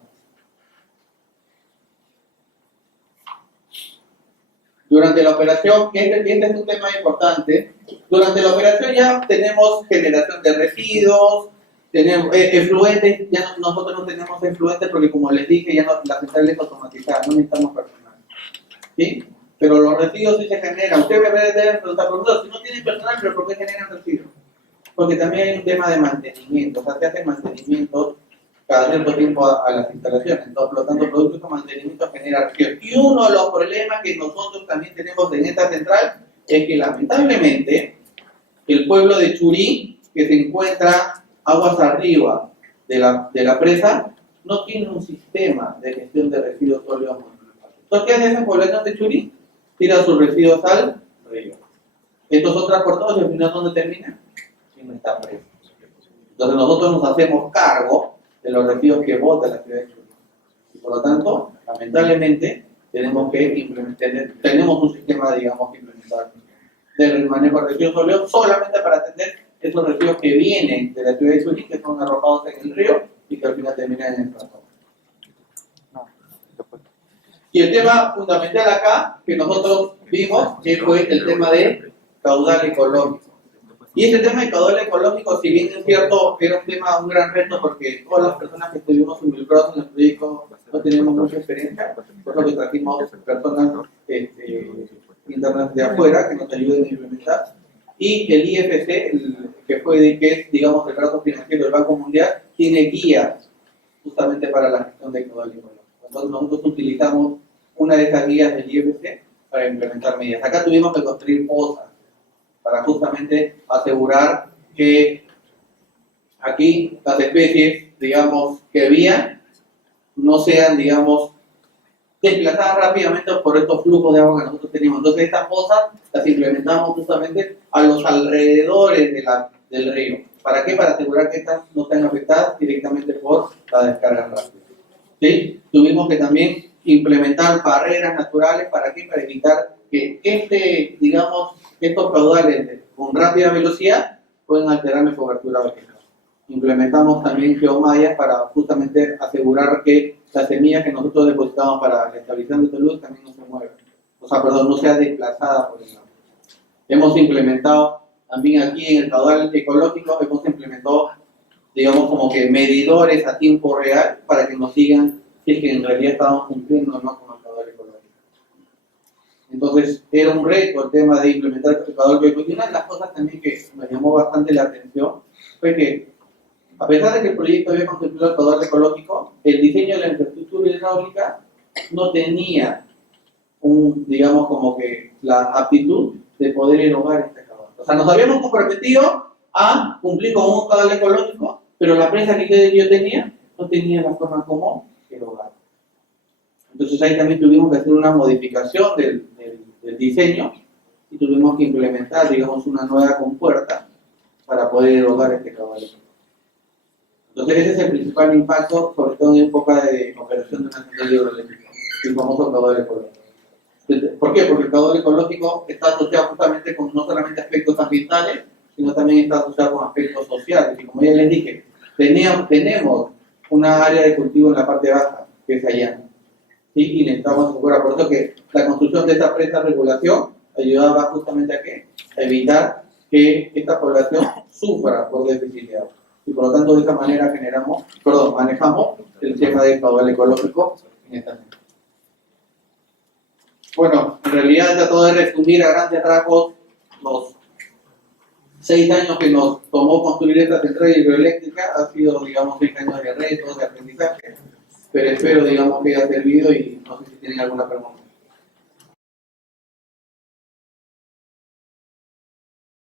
Durante la operación, este es un tema importante, durante la operación ya tenemos generación de residuos, tenemos efluentes, ya nosotros no tenemos efluentes porque como les dije, ya la central es automatizada, no necesitamos personal. ¿Sí? Pero los residuos sí se generan. Ustedes me deben preguntar, profesor, si no tienen personal, ¿pero por qué generan residuos? Porque también hay un tema de mantenimiento, o sea, se hacen mantenimientos cada cierto tiempo a las instalaciones. Entonces, por lo tanto, productos de mantenimiento genera residuos. Y uno de los problemas que nosotros también tenemos en esta central es que lamentablemente el pueblo de Churí, que se encuentra aguas arriba de la presa, no tiene un sistema de gestión de residuos sólidos municipales. Entonces, ¿qué hace esa población de Churí? Tira sus residuos al río. Estos son transportados y al final, ¿dónde terminan? En esta presa. Entonces, nosotros nos hacemos cargo de los residuos que bota la ciudad de Churí. Y por lo tanto, lamentablemente, tenemos un sistema, digamos, que implementar del manejo de residuos sólidos solamente para atender esos residuos que vienen de la ciudad de Churí, que son arrojados en el río y que al final terminan en el transporte. Y el tema fundamental acá que nosotros vimos fue el tema de caudal ecológico. Y este tema de caudal ecológico, si bien es cierto, era un gran reto porque todas las personas que estuvimos involucrados en el proyecto no teníamos mucha experiencia, por lo que trajimos personas internas de afuera que nos ayuden a implementar. Y el IFC, que es, digamos, el brazo financiero del Banco Mundial, tiene guías justamente para la gestión de caudal ecológico. Entonces nosotros utilizamos una de esas guías del IFC para implementar medidas. Acá tuvimos que construir pozas para justamente asegurar que aquí las especies, digamos, que había, no sean, digamos, desplazadas rápidamente por estos flujos de agua que nosotros teníamos. Entonces estas pozas las implementamos justamente a los alrededores del río. ¿Para qué? Para asegurar que estas no sean afectadas directamente por la descarga rápida. ¿Sí? Tuvimos que también implementar barreras naturales. ¿Para qué? Para evitar que estos caudales con rápida velocidad pueden alterar mi cobertura vegetal. Implementamos también geomallas para justamente asegurar que las semillas que nosotros depositamos para la estabilización de salud también no se muevan. No sea desplazada por el agua. Hemos implementado también aquí en el caudal ecológico, hemos implementado, digamos, como que medidores a tiempo real para que nos sigan si es que en realidad estamos cumpliendo o no con el caudal ecológico. Entonces, era un reto el tema de implementar el caudal ecológico. Y una de las cosas también que me llamó bastante la atención fue que, a pesar de que el proyecto había contemplado el caudal ecológico, el diseño de la infraestructura hidráulica no tenía digamos, como que la aptitud de poder erogar este caudal. O sea, nos habíamos comprometido a cumplir con un caudal ecológico, pero la presa que yo tenía no tenía la forma como erogar. Entonces ahí también tuvimos que hacer una modificación del diseño y tuvimos que implementar, digamos, una nueva compuerta para poder erogar este caudal ecológico. Entonces ese es el principal impacto, sobre todo en época de operación de una central hidroeléctrica, el famoso caudal ecológico. ¿Por qué? Porque el caudal ecológico está asociado justamente con no solamente aspectos ambientales, sino también está asociado con aspectos sociales. Y como ya les dije, tenemos una área de cultivo en la parte baja, que es allá. ¿Sí? Y necesitamos asegurar. Por eso que la construcción de esta presa de regulación ayudaba justamente a ¿qué? A evitar que esta población sufra por déficit de agua. Y por lo tanto, de esta manera manejamos el tema del caudal ecológico en esta zona. Bueno, en realidad trato de resumir a grandes rasgos los 6 años que nos tomó construir esta central hidroeléctrica. Ha sido, digamos, 6 años de retos, de aprendizaje, pero espero, digamos, que haya servido y no sé si tienen alguna pregunta.